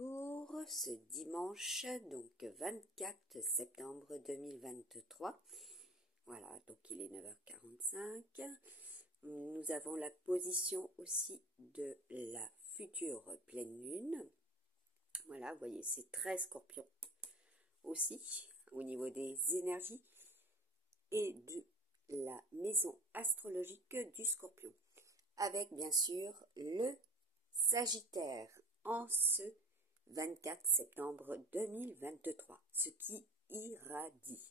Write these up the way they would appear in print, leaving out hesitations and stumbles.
pour ce dimanche, donc 24 septembre 2023. Voilà, donc il est 9h45. Nous avons la position aussi de la future pleine lune. Voilà, vous voyez, c'est très Scorpion aussi, au niveau des énergies et de la maison astrologique du Scorpion. Avec bien sûr le Sagittaire en ce 24 septembre 2023, ce qui irradie,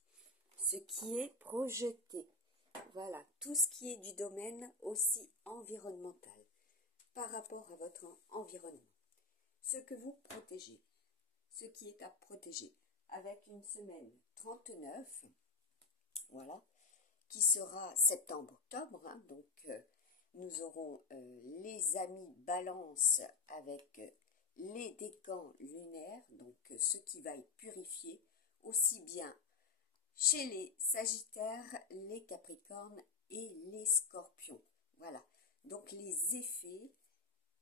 ce qui est projeté, voilà, tout ce qui est du domaine aussi environnemental, par rapport à votre environnement, ce que vous protégez, ce qui est à protéger, avec une semaine 39, voilà, qui sera septembre-octobre, hein, donc nous aurons les amis balance avec les décans lunaires, donc ce qui va être purifié, aussi bien chez les Sagittaires, les Capricornes et les Scorpions. Voilà, donc les effets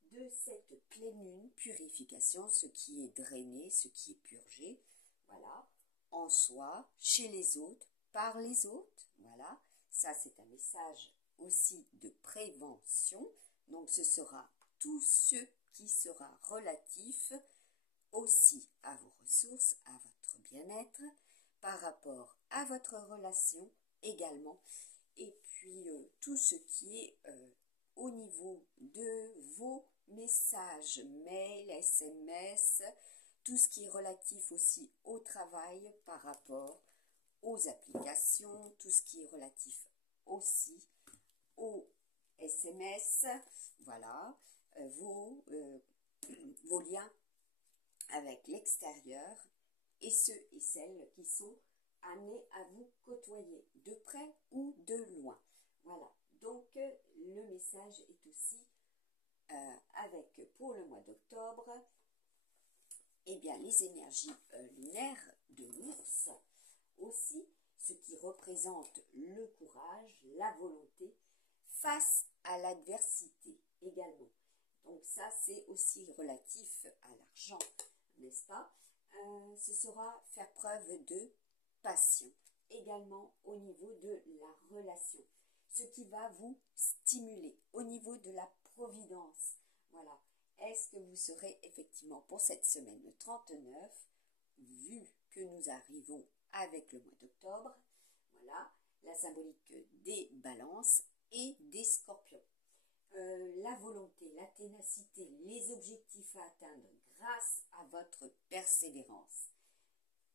de cette pleine lune, purification, ce qui est drainé, ce qui est purgé, voilà, en soi, chez les autres, par les autres, voilà, ça c'est un message aussi de prévention, donc ce sera tout ce qui sera relatif aussi à vos ressources, à votre bien-être, par rapport à votre relation également, et puis tout ce qui est au niveau de vos messages, mails, SMS, tout ce qui est relatif aussi au travail par rapport aux applications, tout ce qui est relatif aussi aux SMS, voilà, vos liens avec l'extérieur et ceux et celles qui sont amenés à vous côtoyer de près ou de loin. Voilà, donc le message est aussi avec pour le mois d'octobre, eh bien les énergies lunaires de l'ours aussi, ce qui représente le courage, la volonté face à l'adversité également. Donc ça c'est aussi relatif à l'argent, n'est-ce pas? Ce sera faire preuve de passion également au niveau de la relation, ce qui va vous stimuler au niveau de la providence. Voilà, est-ce que vous serez effectivement pour cette semaine 39, vu que nous arrivons avec le mois d'octobre, voilà, la symbolique des balances et des scorpions. La volonté, la ténacité, les objectifs à atteindre grâce à votre persévérance.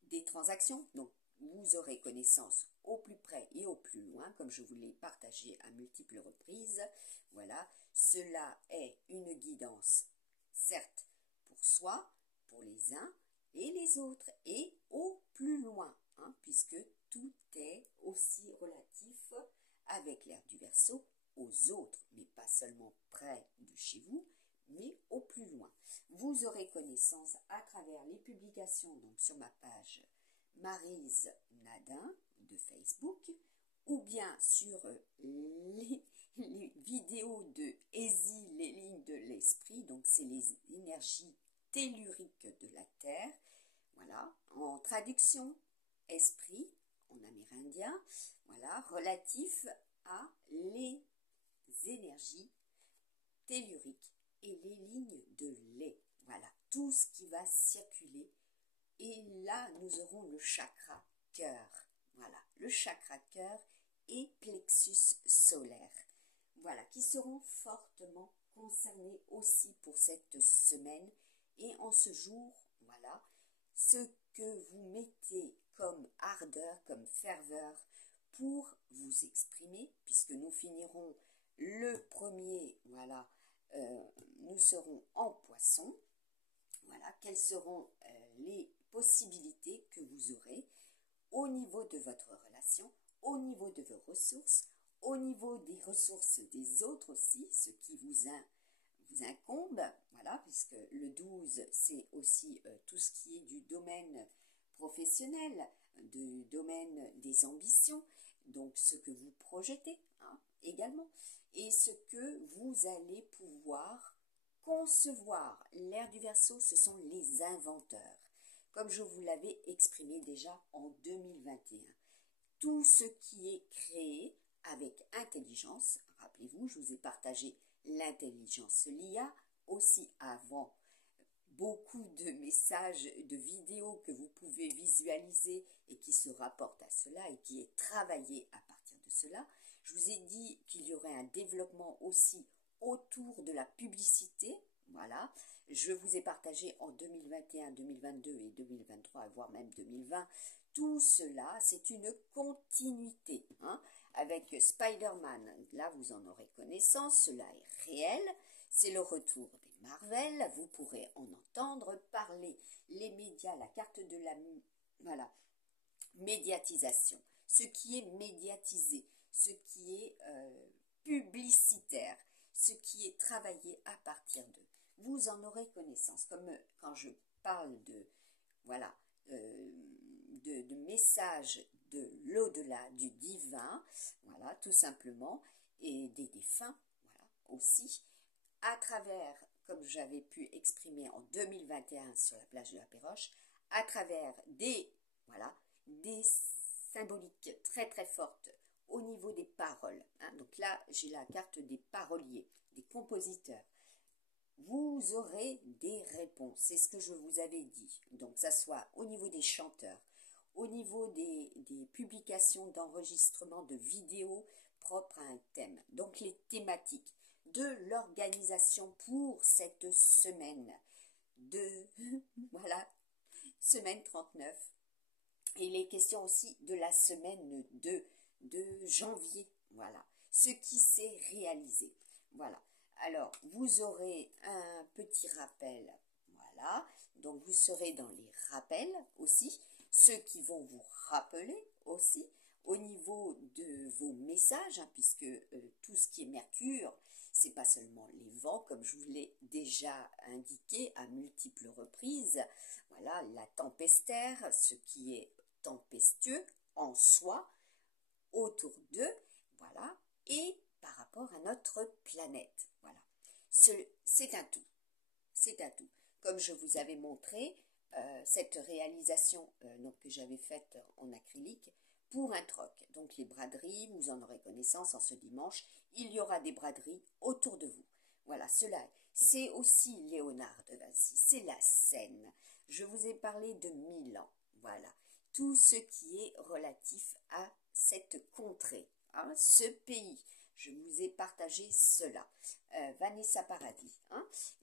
Des transactions, donc vous aurez connaissance au plus près et au plus loin, comme je vous l'ai partagé à multiples reprises. Voilà, cela est une guidance, certes, pour soi, pour les uns et les autres, et au plus loin, hein, puisque tout est aussi relatif avec l'ère du Verseau aux autres, mais pas seulement près de chez vous, mais au plus loin. Vous aurez connaissance à travers les publications, donc sur ma page Maryse Nadin de Facebook, ou bien sur les vidéos de Easy, les lignes de l'esprit, donc c'est les énergies telluriques de la Terre, voilà, en traduction esprit, en amérindien, voilà, relatif à les énergies telluriques et les lignes de lait, voilà, tout ce qui va circuler. Et là, nous aurons le chakra cœur. Voilà, le chakra cœur et plexus solaire. Voilà, qui seront fortement concernés aussi pour cette semaine. Et en ce jour, voilà, ce que vous mettez comme ardeur, comme ferveur pour vous exprimer, puisque nous finirons le premier, voilà, nous serons en poisson. Voilà, quelles seront les possibilités que vous aurez au niveau de votre relation, au niveau de vos ressources, au niveau des ressources des autres aussi, ce qui vous incombe, voilà, puisque le 12, c'est aussi tout ce qui est du domaine professionnel, du domaine des ambitions, donc ce que vous projetez, hein, également, et ce que vous allez pouvoir concevoir. L'ère du Verseau, ce sont les inventeurs, comme je vous l'avais exprimé déjà en 2021. Tout ce qui est créé avec intelligence, rappelez-vous, je vous ai partagé l'intelligence, l'IA, aussi avant beaucoup de messages, de vidéos que vous pouvez visualiser et qui se rapportent à cela et qui est travaillé à partir de cela. Je vous ai dit qu'il y aurait un développement aussi autour de la publicité. Voilà, je vous ai partagé en 2021, 2022 et 2023, voire même 2020, tout cela, c'est une continuité. Avec Spider-Man, là vous en aurez connaissance, cela est réel, c'est le retour des Marvel, vous pourrez en entendre parler, les médias, la carte de la médiatisation, ce qui est médiatisé, ce qui est publicitaire, ce qui est travaillé à partir de. Vous en aurez connaissance, comme quand je parle de, voilà, de messages de l'au-delà, du divin, voilà, tout simplement, et des défunts, voilà, aussi, à travers, comme j'avais pu exprimer en 2021 sur la plage de la Péroche, à travers des, voilà, des symboliques très très fortes au niveau des paroles. Donc là, j'ai la carte des paroliers, des compositeurs. Vous aurez des réponses, c'est ce que je vous avais dit. Donc ça soit au niveau des chanteurs, au niveau des publications d'enregistrement de vidéos propres à un thème. Donc les thématiques de l'organisation pour cette semaine de, voilà, semaine 39. Et il est question aussi de la semaine de janvier, voilà, ce qui s'est réalisé, voilà. Alors, vous aurez un petit rappel, voilà, donc vous serez dans les rappels aussi, ceux qui vont vous rappeler aussi, au niveau de vos messages, puisque tout ce qui est Mercure, c'est pas seulement les vents, comme je vous l'ai déjà indiqué à multiples reprises, voilà, la tempestaire, ce qui est tempestueux en soi, autour d'eux, voilà, et par rapport à notre planète, voilà. C'est un tout, c'est un tout. Comme je vous avais montré, cette réalisation donc, que j'avais faite en acrylique pour un troc. Donc les braderies, vous en aurez connaissance en ce dimanche, il y aura des braderies autour de vous. Voilà, cela, c'est aussi Léonard de Vinci, c'est la Seine. Je vous ai parlé de Milan, voilà. Tout ce qui est relatif à cette contrée, ce pays. Je vous ai partagé cela. Vanessa Paradis.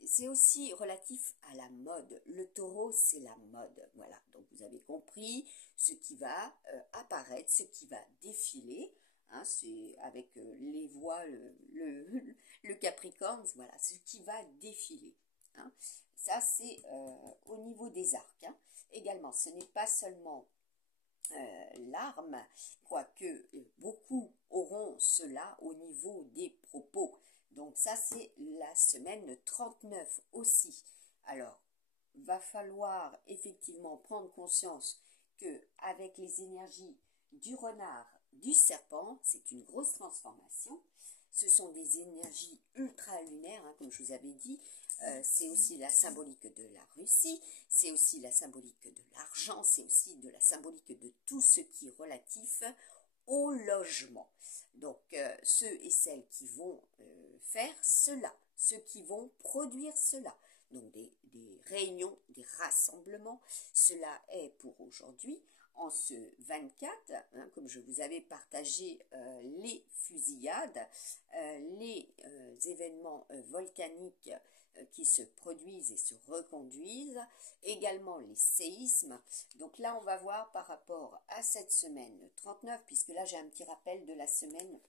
C'est aussi relatif à la mode. Le taureau, c'est la mode. Voilà. Donc, vous avez compris ce qui va apparaître, ce qui va défiler. C'est avec les voiles, le Capricorne, voilà, ce qui va défiler. Ça, c'est au niveau des arcs. Également, ce n'est pas seulement l'arme, quoique beaucoup auront cela au niveau des propos. Donc ça, c'est la semaine 39 aussi. Alors, va falloir effectivement prendre conscience que avec les énergies du renard, du serpent, c'est une grosse transformation. Ce sont des énergies ultra-lunaires, comme je vous avais dit. C'est aussi la symbolique de la Russie, c'est aussi la symbolique de l'argent, c'est aussi de la symbolique de tout ce qui est relatif au logement. Donc, ceux et celles qui vont faire cela, ceux qui vont produire cela, donc des réunions, des rassemblements, cela est pour aujourd'hui. En ce 24, comme je vous avais partagé les fusillades, les événements volcaniques qui se produisent et se reconduisent, également les séismes. Donc là, on va voir par rapport à cette semaine 39, puisque là, j'ai un petit rappel de la semaine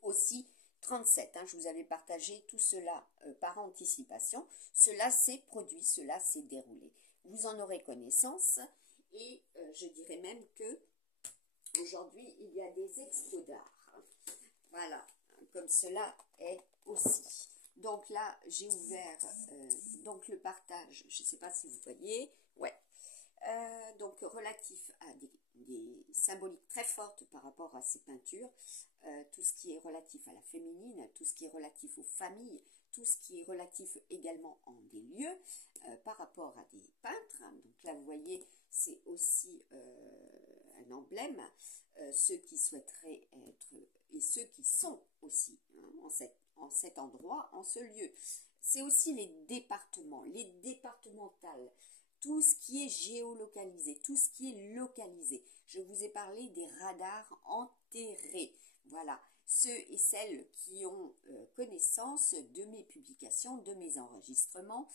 aussi 37. Je vous avais partagé tout cela par anticipation. Cela s'est produit, cela s'est déroulé. Vous en aurez connaissance et je dirais même que aujourd'hui, il y a des expos d'art. Voilà, comme cela est aussi. Donc là, j'ai ouvert donc le partage, je ne sais pas si vous voyez, ouais. Donc relatif à des symboliques très fortes par rapport à ces peintures, tout ce qui est relatif à la féminine, tout ce qui est relatif aux familles, tout ce qui est relatif également en des lieux, par rapport à des peintres. Donc là, vous voyez, c'est aussi un emblème. Ceux qui souhaiteraient être, et ceux qui sont aussi en cet endroit, en ce lieu. C'est aussi les départements, les départementales, tout ce qui est géolocalisé, tout ce qui est localisé. Je vous ai parlé des radars enterrés. Voilà, ceux et celles qui ont connaissance de mes publications, de mes enregistrements,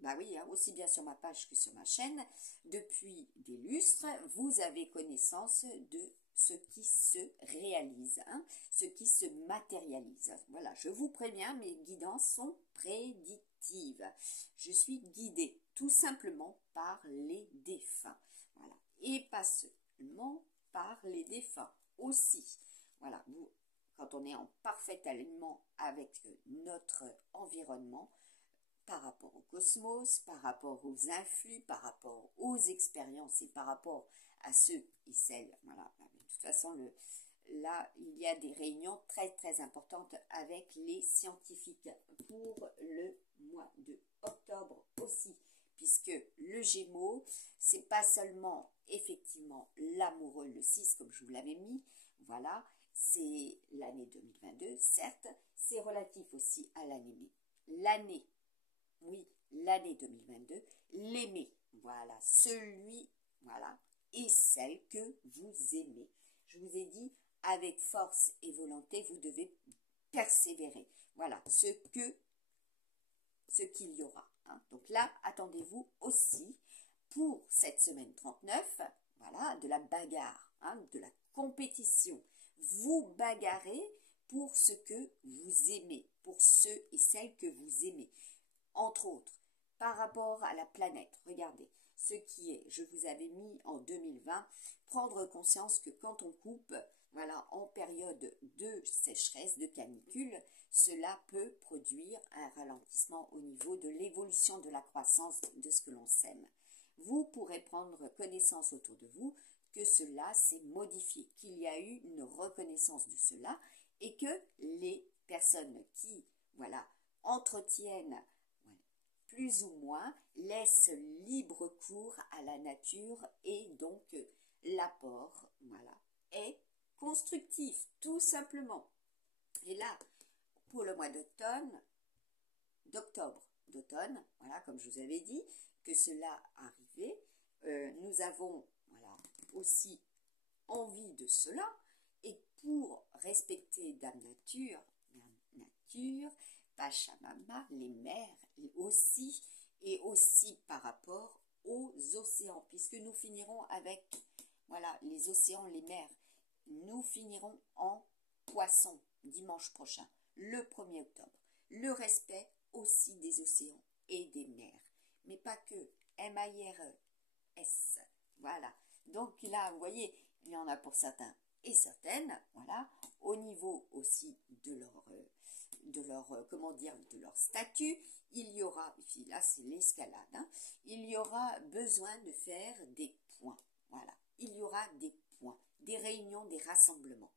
bah oui, hein, aussi bien sur ma page que sur ma chaîne, depuis des lustres, vous avez connaissance de ce qui se réalise, hein, ce qui se matérialise. Voilà, je vous préviens, mes guidances sont prédictives. Je suis guidée tout simplement par les défunts. Voilà, et pas seulement par les défunts aussi. Voilà, quand on est en parfait alignement avec notre environnement, par rapport au cosmos, par rapport aux influx, par rapport aux expériences et par rapport à ceux et celles. Voilà. De toute façon, là, il y a des réunions très très importantes avec les scientifiques pour le mois de octobre aussi, puisque le Gémeaux, c'est pas seulement effectivement l'amoureux, le 6 comme je vous l'avais mis, voilà, c'est l'année 2022, certes, c'est relatif aussi à l'année, oui, l'année 2022, l'aimer, voilà, celui, voilà, et celle que vous aimez. Je vous ai dit, avec force et volonté, vous devez persévérer. Voilà, ce qu'il y aura. Hein. Donc là, attendez-vous aussi pour cette semaine 39, voilà, de la bagarre, hein, de la compétition. Vous bagarrez pour ce que vous aimez, pour ceux et celles que vous aimez. Entre autres, par rapport à la planète, regardez, ce qui est, je vous avais mis en 2020, prendre conscience que quand on coupe, voilà, en période de sécheresse, de canicule, cela peut produire un ralentissement au niveau de l'évolution de la croissance de ce que l'on sème. Vous pourrez prendre connaissance autour de vous que cela s'est modifié, qu'il y a eu une reconnaissance de cela et que les personnes qui, voilà, entretiennent plus ou moins, laisse libre cours à la nature et donc l'apport, voilà, est constructif, tout simplement. Et là, pour le mois d'automne, voilà, comme je vous avais dit, que cela arrivait, nous avons, voilà, aussi envie de cela, et pour respecter Dame Nature, Pachamama, les mers aussi, et aussi par rapport aux océans, puisque nous finirons avec, voilà, les océans, les mers. Nous finirons en poisson dimanche prochain, le 1er octobre. Le respect aussi des océans et des mers, mais pas que, M-A-I-R-E-S, voilà. Donc là, vous voyez, il y en a pour certains et certaines, voilà, au niveau aussi de leur statut, il y aura, là c'est l'escalade, hein, il y aura besoin de faire des points, voilà, il y aura des points, des réunions, des rassemblements,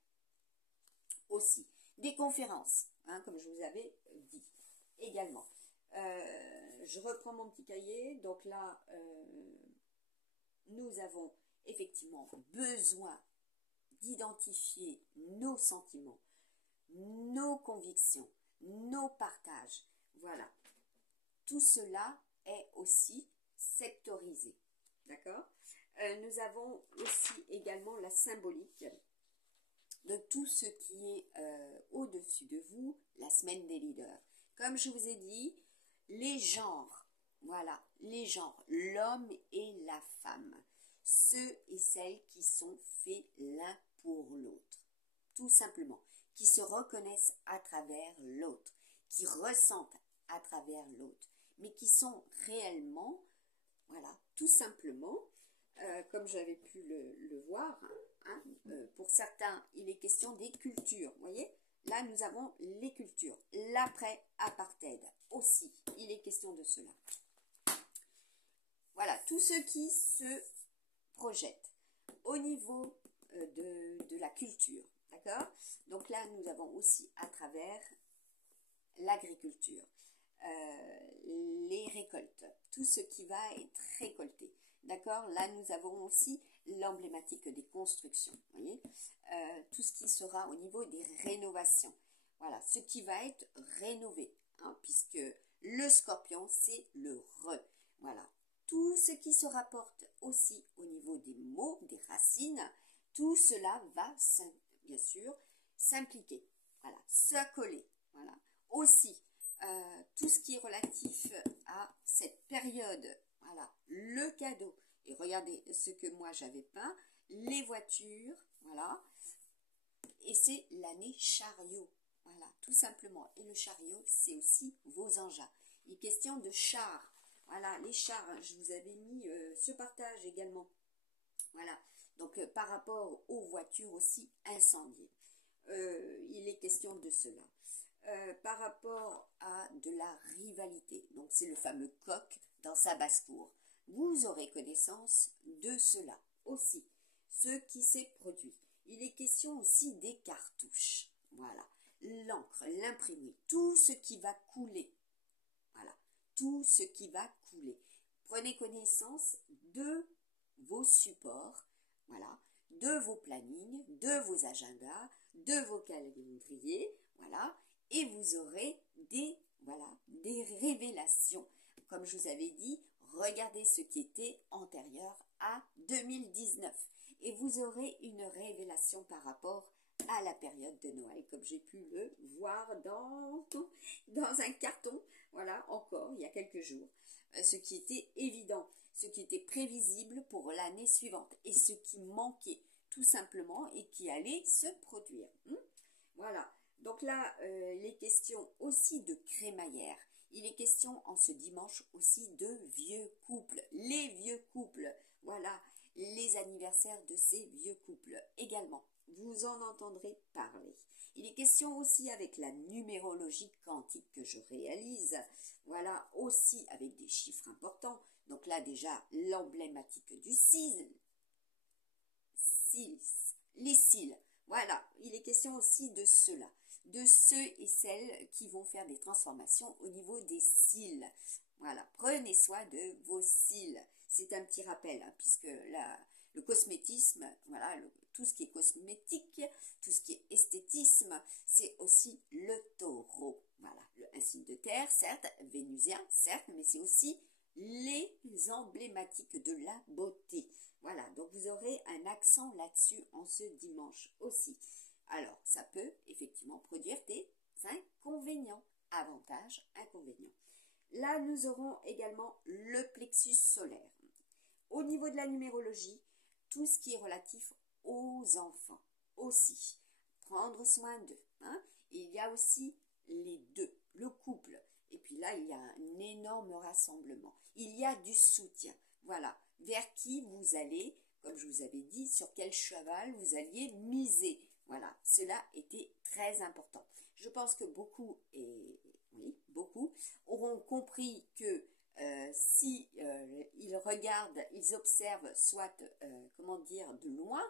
aussi, des conférences, hein, comme je vous avais dit, également. Je reprends mon petit cahier, donc là, nous avons effectivement besoin d'identifier nos sentiments, nos convictions, nos partages. Voilà. Tout cela est aussi sectorisé. D'accord ? Nous avons aussi également la symbolique de tout ce qui est au-dessus de vous, la semaine des leaders. Comme je vous ai dit, les genres, voilà, les genres, l'homme et la femme, ceux et celles qui sont faits l'un pour l'autre, tout simplement, qui se reconnaissent à travers l'autre, qui ressentent à travers l'autre, mais qui sont réellement, voilà, tout simplement, comme j'avais pu le voir, hein, pour certains, il est question des cultures, vous voyez, là nous avons les cultures, l'après-apartheid aussi, il est question de cela. Voilà, tous ceux qui se projettent au niveau de la culture, d'accord? Donc là, nous avons aussi à travers l'agriculture, les récoltes, tout ce qui va être récolté. D'accord? Là, nous avons aussi l'emblématique des constructions. Vous voyez? Tout ce qui sera au niveau des rénovations. Voilà, ce qui va être rénové, hein, puisque le scorpion, c'est le re. Voilà. Tout ce qui se rapporte aussi au niveau des mots, des racines, tout cela va, bien sûr, s'impliquer. Voilà, s'accoler. Voilà. Aussi, tout ce qui est relatif à cette période. Voilà, le cadeau. Et regardez ce que moi j'avais peint, les voitures, voilà. Et c'est l'année chariot. Voilà, tout simplement. Et le chariot, c'est aussi vos engins. Il est question de chars. Voilà, les chars, je vous avais mis ce partage également. Voilà, donc par rapport aux voitures aussi incendiées. Il est question de cela. Par rapport à de la rivalité, donc c'est le fameux coq dans sa basse-cour. Vous aurez connaissance de cela aussi, ce qui s'est produit. Il est question aussi des cartouches. Voilà, l'encre, l'imprimerie, tout ce qui va couler. Voilà, tout ce qui va couler. Prenez connaissance de vos supports, voilà, de vos plannings, de vos agendas, de vos calendriers, voilà, et vous aurez des révélations. Comme je vous avais dit, regardez ce qui était antérieur à 2019 et vous aurez une révélation par rapport à la période de Noël, comme j'ai pu le voir dans un carton, voilà, encore il y a quelques jours, ce qui était évident, ce qui était prévisible pour l'année suivante et ce qui manquait tout simplement et qui allait se produire. Voilà, donc là, il est question aussi de crémaillère. Il est question en ce dimanche aussi de vieux couples, les vieux couples, voilà, les anniversaires de ces vieux couples également. Vous en entendrez parler. Il est question aussi avec la numérologie quantique que je réalise, voilà, aussi avec des chiffres importants. Donc là déjà, l'emblématique du cils, les cils, voilà, il est question aussi de cela, de ceux et celles qui vont faire des transformations au niveau des cils. Voilà, prenez soin de vos cils. C'est un petit rappel, hein, puisque le cosmétisme, voilà, tout ce qui est cosmétique, tout ce qui est esthétisme, c'est aussi le taureau. Voilà, un signe de terre, certes, vénusien, certes, mais c'est aussi les emblématiques de la beauté. Voilà, donc vous aurez un accent là-dessus en ce dimanche aussi. Alors, ça peut effectivement produire des inconvénients. Avantages, inconvénients. Là, nous aurons également le plexus solaire. Au niveau de la numérologie, tout ce qui est relatif aux enfants aussi. Prendre soin d'eux. Hein. Il y a aussi les deux, le couple. Et puis là, il y a un énorme rassemblement. Il y a du soutien. Voilà, vers qui vous allez, comme je vous avais dit, sur quel cheval vous alliez miser. Voilà, cela était très important. Je pense que beaucoup auront compris que si ils regardent, ils observent, soit, de loin,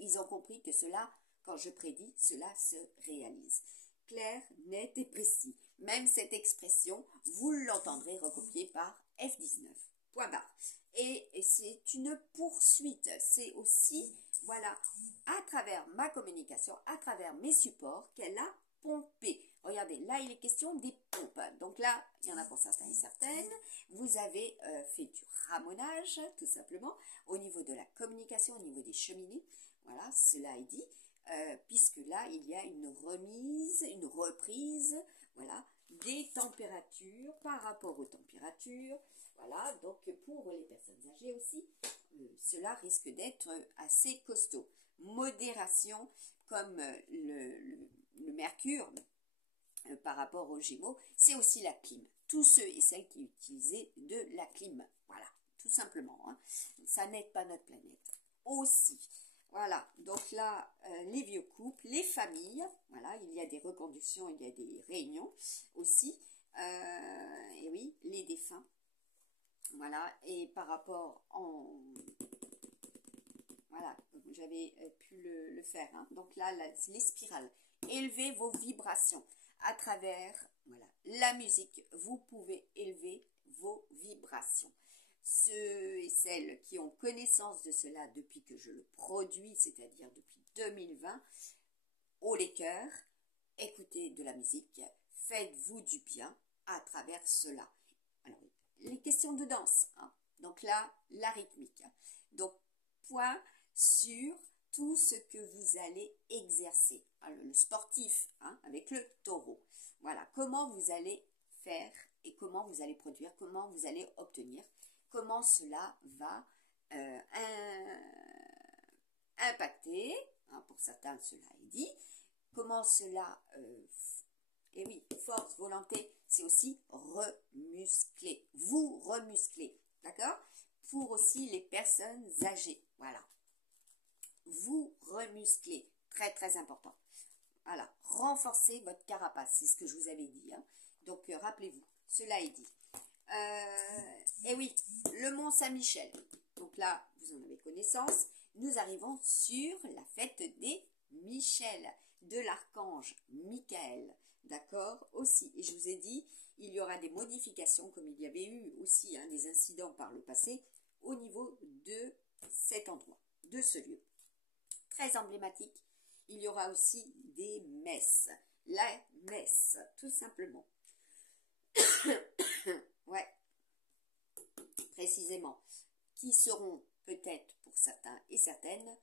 ils ont compris que cela, quand je prédis, cela se réalise. Clair, net et précis. Même cette expression, vous l'entendrez recopiée par F19. Point barre. Et c'est une poursuite. C'est aussi, voilà, à travers ma communication, à travers mes supports, qu'elle a pompé. Regardez, là, il est question des pompes. Donc là, il y en a pour certains et certaines. Vous avez fait du ramonage, tout simplement, au niveau de la communication, au niveau des cheminées. Voilà, cela est dit. Puisque là, il y a une reprise, voilà, des températures par rapport aux températures. Voilà, donc pour les personnes âgées aussi, cela risque d'être assez costaud. Modération, comme le mercure par rapport aux Gémeaux, c'est aussi la clim. Tous ceux et celles qui utilisaient de la clim, voilà, tout simplement. Hein. Ça n'aide pas notre planète. Aussi. Voilà, donc là, les vieux couples, les familles, voilà, il y a des reconductions, il y a des réunions aussi, et oui, les défunts, voilà, et par rapport voilà, j'avais pu le faire, hein. Donc là, c'est les spirales, élevez vos vibrations, à travers voilà, la musique, vous pouvez élever vos vibrations. Ceux et celles qui ont connaissance de cela depuis que je le produis, c'est-à-dire depuis 2020, haut les cœurs, écoutez de la musique, faites-vous du bien à travers cela. Alors, les questions de danse, hein. Donc là, la rythmique. Donc, point sur tout ce que vous allez exercer. Alors, le sportif, hein, avec le taureau. Voilà, comment vous allez faire et comment vous allez produire, comment vous allez obtenir, comment cela va impacter, hein, pour certains cela est dit, comment cela, et oui, force, volonté, c'est aussi remuscler, vous remuscler, d'accord? Pour aussi les personnes âgées, voilà, vous remuscler, très très important. Voilà, renforcez votre carapace, c'est ce que je vous avais dit, hein. Donc rappelez-vous, cela est dit. Et oui, le Mont Saint-Michel. Donc là, vous en avez connaissance. Nous arrivons sur la fête des Michel, de l'archange Michael. D'accord aussi. Et je vous ai dit, il y aura des modifications, comme il y avait eu aussi hein, des incidents par le passé, au niveau de cet endroit, de ce lieu. Très emblématique. Il y aura aussi des messes. La messe, tout simplement. Ouais, précisément. Qui seront peut-être pour certains et certaines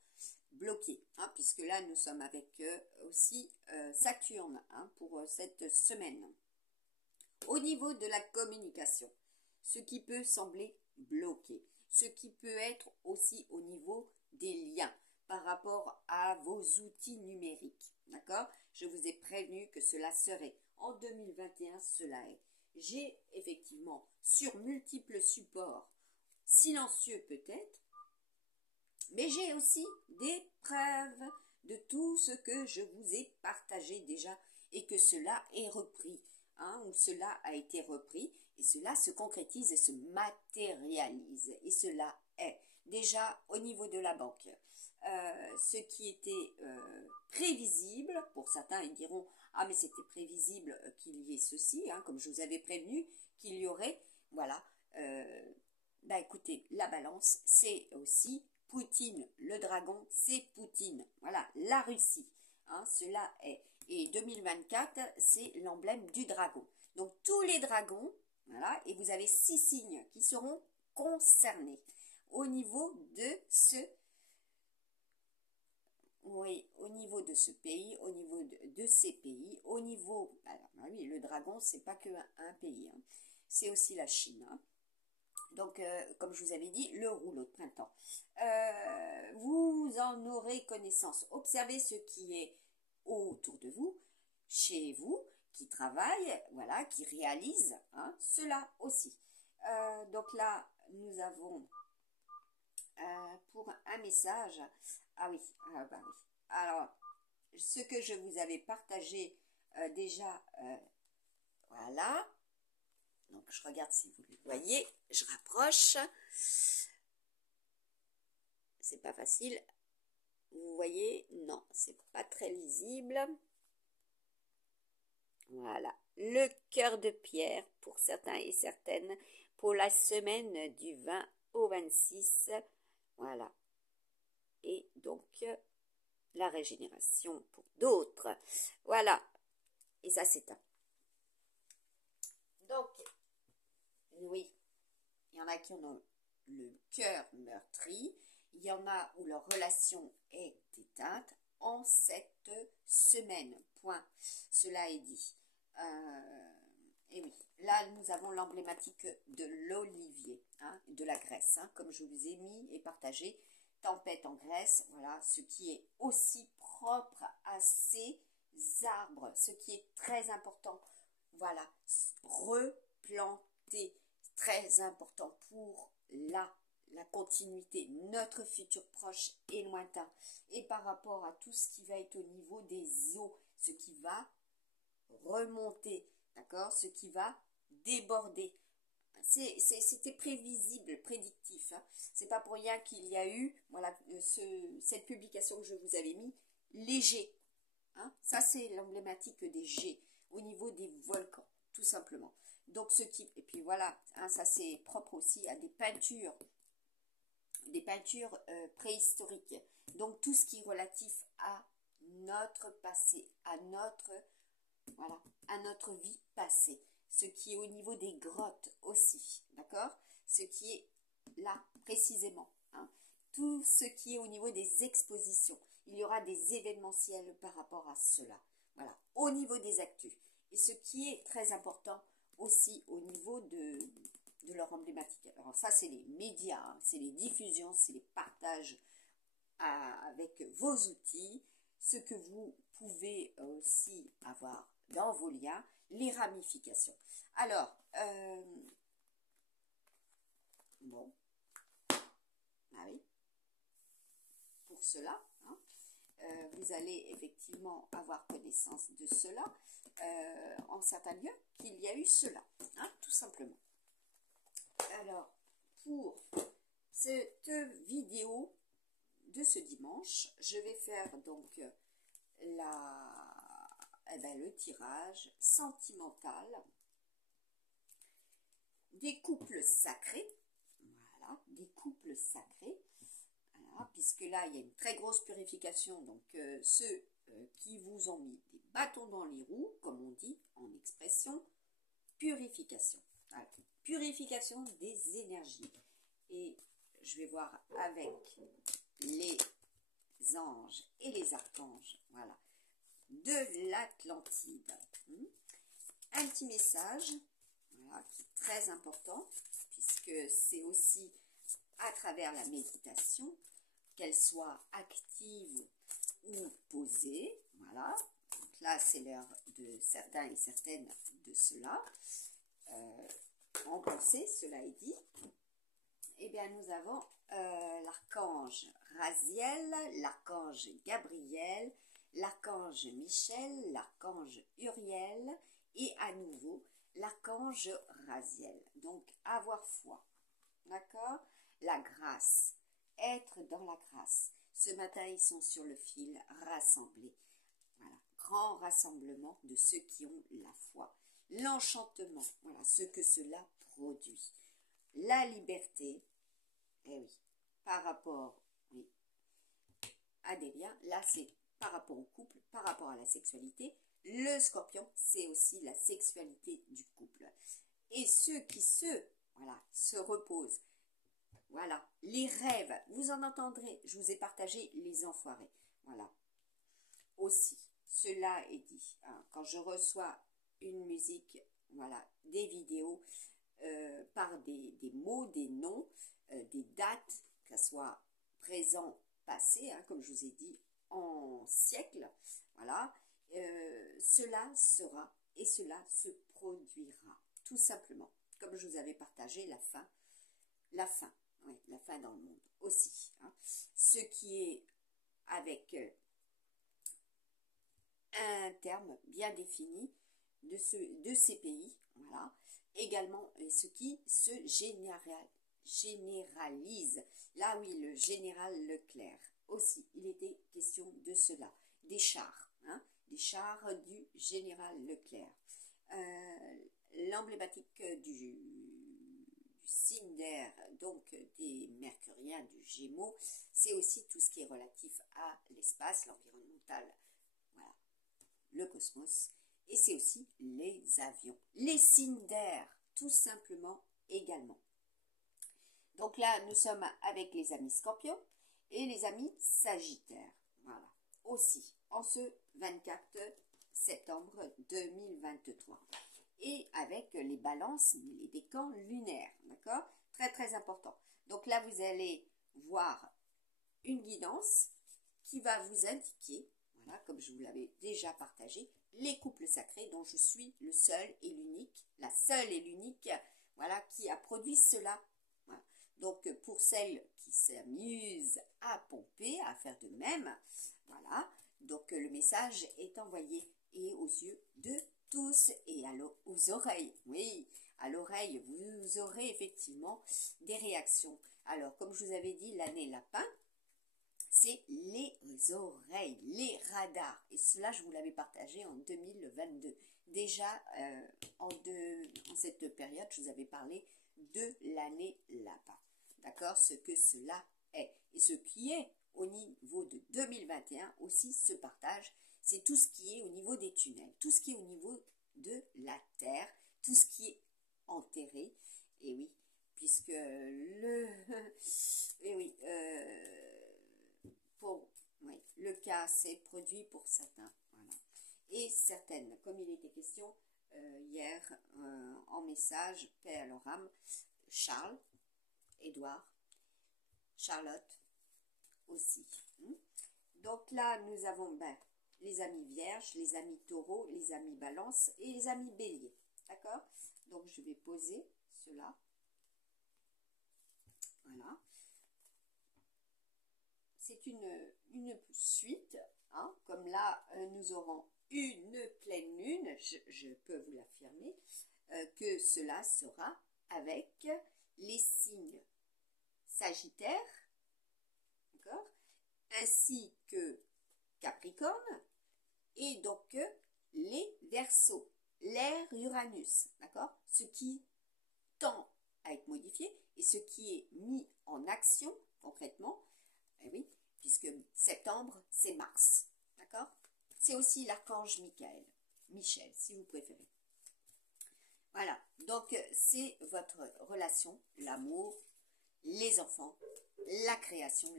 bloqués, hein, puisque là nous sommes avec aussi Saturne hein, pour cette semaine. Au niveau de la communication, ce qui peut sembler bloqué, ce qui peut être aussi au niveau des liens par rapport à vos outils numériques, d'accord? Je vous ai prévenu que cela serait en 2021, cela est. J'ai effectivement sur multiples supports, silencieux peut-être, mais j'ai aussi des preuves de tout ce que je vous ai partagé déjà et que cela est repris, hein, ou cela a été repris et cela se concrétise et se matérialise et cela est déjà au niveau de la banque. Ce qui était prévisible, pour certains ils diront ah mais c'était prévisible qu'il y ait ceci, hein, comme je vous avais prévenu qu'il y aurait, voilà, bah écoutez, la balance c'est aussi Poutine, le dragon c'est Poutine, voilà, la Russie, hein, cela est, et 2024 c'est l'emblème du dragon, donc tous les dragons, voilà, et vous avez 6 signes qui seront concernés au niveau de ce oui, au niveau de ce pays, au niveau de ces pays, au niveau... Alors, oui, le dragon, c'est pas que un pays, hein. C'est aussi la Chine, hein. Donc, comme je vous avais dit, le rouleau de printemps. Vous en aurez connaissance. Observez ce qui est autour de vous, chez vous, qui travaille, voilà, qui réalise, hein, cela aussi. Donc là, nous avons... pour un message. Ah oui, bah oui. Alors, ce que je vous avais partagé déjà, voilà. Donc, je regarde si vous le voyez. Je rapproche. C'est pas facile. Vous voyez? Non, c'est pas très lisible. Voilà. Le cœur de pierre pour certains et certaines pour la semaine du 20 au 26. Voilà. Et donc, la régénération pour d'autres. Voilà. Et ça, c'est un. Donc, oui, il y en a qui ont le cœur meurtri. Il y en a où leur relation est éteinte en cette semaine. Point. Cela est dit. Et oui, là, nous avons l'emblématique de l'olivier, hein, de la Grèce, hein, comme je vous ai mis et partagé. Tempête en Grèce, voilà, ce qui est aussi propre à ces arbres, ce qui est très important, voilà, replanter, très important pour la continuité, notre futur proche et lointain, et par rapport à tout ce qui va être au niveau des eaux, ce qui va remonter, d'accord, ce qui va déborder. C'était prévisible, prédictif, hein. C'est pas pour rien qu'il y a eu voilà, cette publication que je vous avais mis, léger. Hein. Ça, c'est l'emblématique des G. au niveau des volcans, tout simplement. Donc ce qui, et puis voilà, hein, ça c'est propre aussi à des peintures préhistoriques. Donc tout ce qui est relatif à notre passé, voilà, à notre vie passée. Ce qui est au niveau des grottes aussi, d'accord? Ce qui est là précisément, hein, tout ce qui est au niveau des expositions. Il y aura des événementiels par rapport à cela. Voilà, au niveau des actus. Et ce qui est très important aussi au niveau de leur emblématique. Alors ça, c'est les médias, hein, c'est les diffusions, c'est les partages avec vos outils, ce que vous pouvez aussi avoir dans vos liens, les ramifications. Alors, bon, ah oui, pour cela, hein, vous allez effectivement avoir connaissance de cela en certains lieux, qu'il y a eu cela, hein, tout simplement. Alors, pour cette vidéo de ce dimanche, je vais faire donc le tirage sentimental des couples sacrés. Voilà, des couples sacrés. Voilà, puisque là, il y a une très grosse purification. Donc, ceux qui vous ont mis des bâtons dans les roues, comme on dit en expression, purification. Voilà, purification des énergies. Et je vais voir avec les anges et les archanges, voilà, de l'Atlantide. Un petit message, voilà, qui est très important, puisque c'est aussi à travers la méditation, qu'elle soit active ou posée, voilà. Donc là, c'est l'heure de certains et certaines de cela. En pensée, cela est dit. Eh bien, nous avons l'archange Raziel, l'archange Gabriel, l'archange Michel, l'archange Uriel et à nouveau l'archange Raziel. Donc, avoir foi, d'accord? La grâce, être dans la grâce. Ce matin, ils sont sur le fil, rassemblés. Voilà, grand rassemblement de ceux qui ont la foi. L'enchantement, voilà, ce que cela produit. La liberté, eh oui, par rapport, oui, à des liens, là c'est par rapport au couple, par rapport à la sexualité. Le scorpion, c'est aussi la sexualité du couple. Et ceux qui se reposent, voilà, les rêves, vous en entendrez, je vous ai partagé les enfoirés, voilà. Aussi, cela est dit, hein, quand je reçois une musique, voilà, des vidéos, par des mots, des noms, des dates, que ce soit présent, passé, hein, comme je vous ai dit, en siècle, voilà, cela sera et cela se produira, tout simplement, comme je vous avais partagé la fin, oui, la fin dans le monde aussi, hein, ce qui est avec un terme bien défini de ces pays, voilà, également ce qui se généralise. Là oui, le général Leclerc aussi, il était question de cela, des chars, hein, des chars du général Leclerc. L'emblématique du signe d'air, donc des mercuriens, du Gémeaux, c'est aussi tout ce qui est relatif à l'espace, l'environnemental, voilà, le cosmos, et c'est aussi les avions, les signes d'air, tout simplement également. Donc là, nous sommes avec les amis scorpions et les amis sagittaires, voilà, aussi, en ce 24 septembre 2023. Et avec les balances, les décans lunaires, d'accord? Très très important. Donc là, vous allez voir une guidance qui va vous indiquer, voilà, comme je vous l'avais déjà partagé, les couples sacrés dont je suis le seul et l'unique, la seule et l'unique, voilà, qui a produit cela. Voilà. Donc pour celles qui s'amusent à pomper, à faire de même, voilà, donc le message est envoyé et aux yeux de tous et aux oreilles, oui, à l'oreille, vous aurez effectivement des réactions. Alors, comme je vous avais dit, l'année lapin, c'est les oreilles, les radars. Et cela, je vous l'avais partagé en 2022. Déjà, en cette période, je vous avais parlé de l'année lapin. D'accord? Ce que cela est. Et ce qui est au niveau de 2021 aussi se partage. C'est tout ce qui est au niveau des tunnels, tout ce qui est au niveau de la terre, tout ce qui est enterré. Et oui, puisque et oui, le cas s'est produit pour certains. Voilà. Et certaines, comme il était question hier en message, paix à leur âme, Charles, Édouard, Charlotte aussi. Donc là, nous avons les amis vierges, les amis taureaux, les amis balance et les amis bélier. D'accord? Donc je vais poser cela. Voilà. C'est une suite. Hein, comme là, nous aurons une pleine lune, je peux vous l'affirmer, que cela sera avec les signes Sagittaire, d'accord, ainsi que Capricorne, et donc les Verseaux, l'air Uranus, d'accord, ce qui tend à être modifié et ce qui est mis en action concrètement, eh oui, puisque septembre, c'est Mars, d'accord? C'est aussi l'archange Michel, si vous préférez. Voilà, donc c'est votre relation, l'amour, les enfants, la création,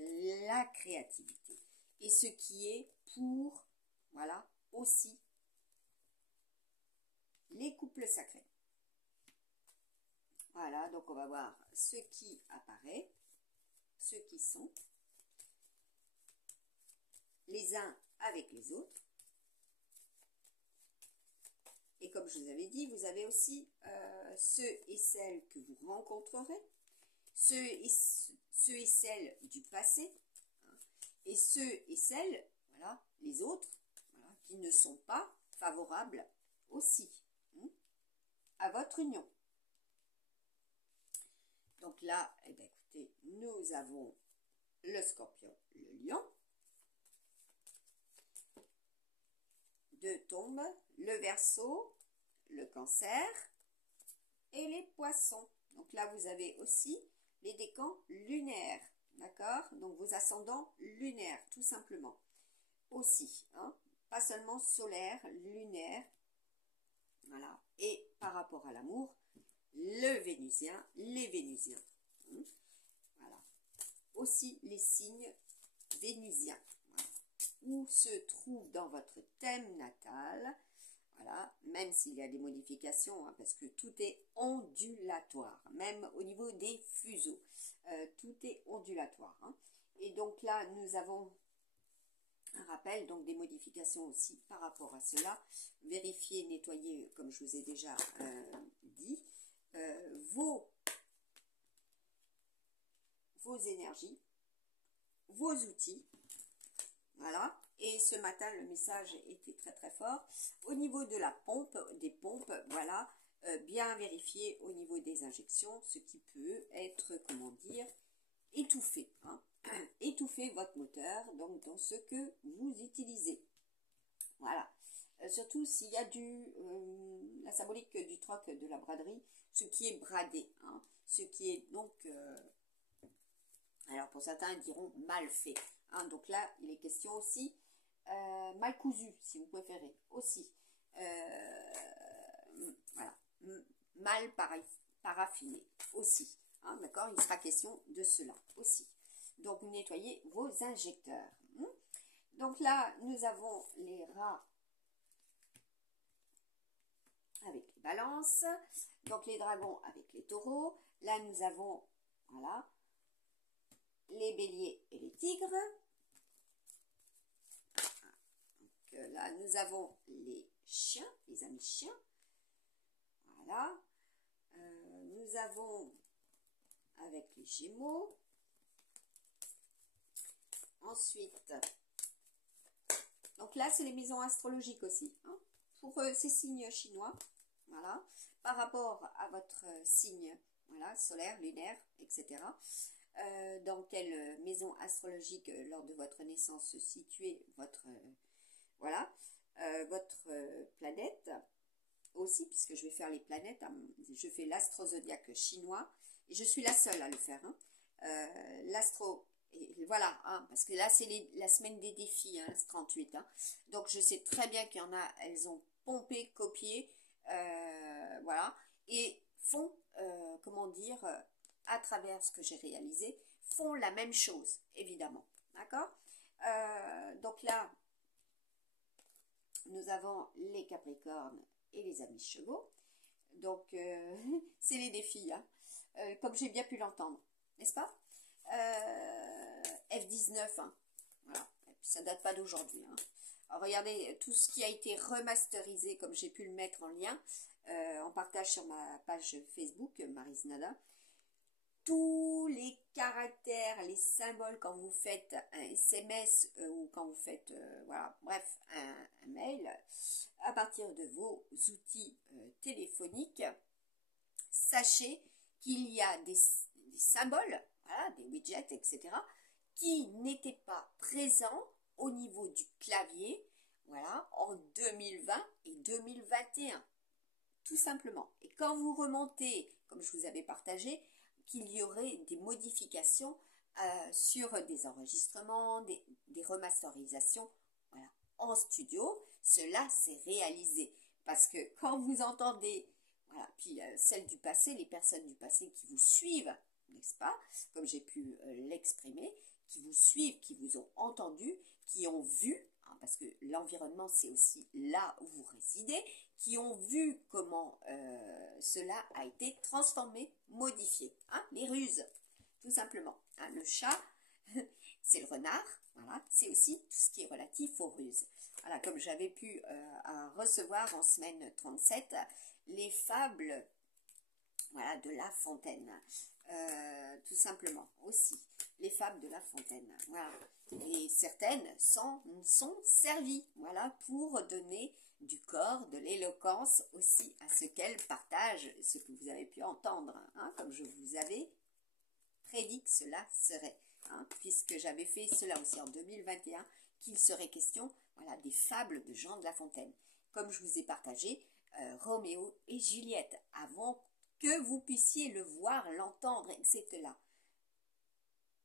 la créativité. Et ce qui est pour, voilà, aussi les couples sacrés. Voilà, donc on va voir ce qui apparaît, ceux qui sont, les uns avec les autres. Et comme je vous avais dit, vous avez aussi ceux et celles que vous rencontrerez, ceux et celles du passé, hein, et ceux et celles, voilà, les autres, voilà, qui ne sont pas favorables aussi à votre union. Donc là, eh bien, écoutez, nous avons le Scorpion, le Lion, deux tombes, le Verseau, le Cancer et les Poissons. Donc là, vous avez aussi les décans lunaires, d'accord? Donc vos ascendants lunaires, tout simplement. Aussi, hein? Pas seulement solaire, lunaire. Voilà. Et par rapport à l'amour, le Vénusien, les Vénusiens. Voilà. Aussi les signes vénusiens. Voilà. Où se trouve dans votre thème natal. Voilà, même s'il y a des modifications, hein, parce que tout est ondulatoire, même au niveau des fuseaux, tout est ondulatoire. Hein. Et donc là, nous avons un rappel, donc des modifications aussi par rapport à cela. Vérifiez, nettoyez, comme je vous ai déjà dit, vos énergies, vos outils. Voilà. Et ce matin, le message était très très fort. Au niveau de la pompe, des pompes, voilà, bien vérifier au niveau des injections, ce qui peut être, comment dire, étouffé. Hein. Étouffer votre moteur, donc dans ce que vous utilisez. Voilà. Surtout s'il y a la symbolique du troc, de la braderie, ce qui est bradé. Hein. Ce qui est donc... alors pour certains, ils diront mal fait. Hein. Donc là, il est question aussi... mal cousu, si vous préférez, aussi. Voilà. Mal paraffiné, aussi. Hein, d'accord? Il sera question de cela, aussi. Donc, nettoyez vos injecteurs. Donc là, nous avons les rats avec les balances. Donc, les dragons avec les taureaux. Là, nous avons, voilà, les béliers et les tigres. Là, nous avons les chiens, les amis chiens. Voilà. Nous avons avec les gémeaux. Ensuite, donc là, c'est les maisons astrologiques aussi. Hein, pour ces signes chinois. Voilà. Par rapport à votre signe, voilà, solaire, lunaire, etc. dans quelle maison astrologique lors de votre naissance se situait votre, voilà, votre planète aussi, puisque je vais faire les planètes, hein. Je fais l'astro-zodiaque chinois, et je suis la seule à le faire, hein. L'astro, voilà, hein, parce que là c'est la semaine des défis, hein, 38, hein. Donc je sais très bien qu'il y en a, elles ont pompé, copié, voilà, et font, comment dire, à travers ce que j'ai réalisé, font la même chose, évidemment, d'accord. Donc là, nous avons les Capricornes et les Amis Chevaux, donc c'est les défis, hein, comme j'ai bien pu l'entendre, n'est-ce pas. F19, hein, voilà, et puis ça date pas d'aujourd'hui, hein. Alors, regardez tout ce qui a été remasterisé, comme j'ai pu le mettre en lien, en partage sur ma page Facebook, Maryse Nada. Tous les caractères, les symboles quand vous faites un SMS ou quand vous faites, voilà, bref, un mail, à partir de vos outils téléphoniques, sachez qu'il y a des symboles, voilà, des widgets, etc., qui n'étaient pas présents au niveau du clavier, voilà, en 2020 et 2021, tout simplement. Et quand vous remontez, comme je vous avais partagé, qu'il y aurait des modifications sur des enregistrements, des remasterisations, voilà, en studio, cela s'est réalisé. Parce que quand vous entendez, voilà, puis celles du passé, les personnes du passé qui vous suivent, n'est-ce pas, comme j'ai pu l'exprimer, qui vous suivent, qui vous ont entendu, qui ont vu, hein, parce que l'environnement c'est aussi là où vous résidez, qui ont vu comment cela a été transformé, modifié, hein, les ruses, tout simplement, hein, le chat, c'est le renard, voilà, c'est aussi tout ce qui est relatif aux ruses. Voilà, comme j'avais pu recevoir en semaine 37 les fables, voilà, de La Fontaine, tout simplement, aussi, les fables de La Fontaine, voilà, et certaines sont servies, voilà, pour donner du corps, de l'éloquence aussi à ce qu'elles partagent, ce que vous avez pu entendre, hein, comme je vous avais prédit que cela serait, hein, puisque j'avais fait cela aussi en 2021, qu'il serait question, voilà, des fables de Jean de La Fontaine, comme je vous ai partagé Roméo et Juliette, avant que vous puissiez le voir, l'entendre, et c'était là.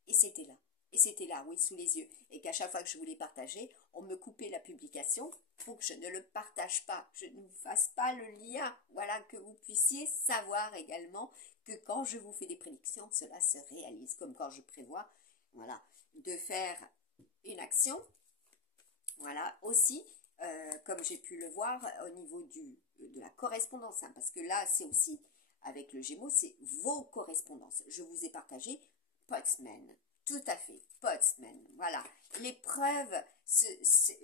Et c'était là. Et c'était là, oui, sous les yeux. Et qu'à chaque fois que je voulais partager, on me coupait la publication pour que je ne le partage pas, je ne vous fasse pas le lien. Voilà, que vous puissiez savoir également que quand je vous fais des prédictions, cela se réalise. Comme quand je prévois, voilà, de faire une action. Voilà, aussi, comme j'ai pu le voir au niveau de la correspondance, hein, parce que là, c'est aussi, avec le Gémeaux, c'est vos correspondances. Je vous ai partagé Potsman, tout à fait, Potsman, voilà. Les preuves,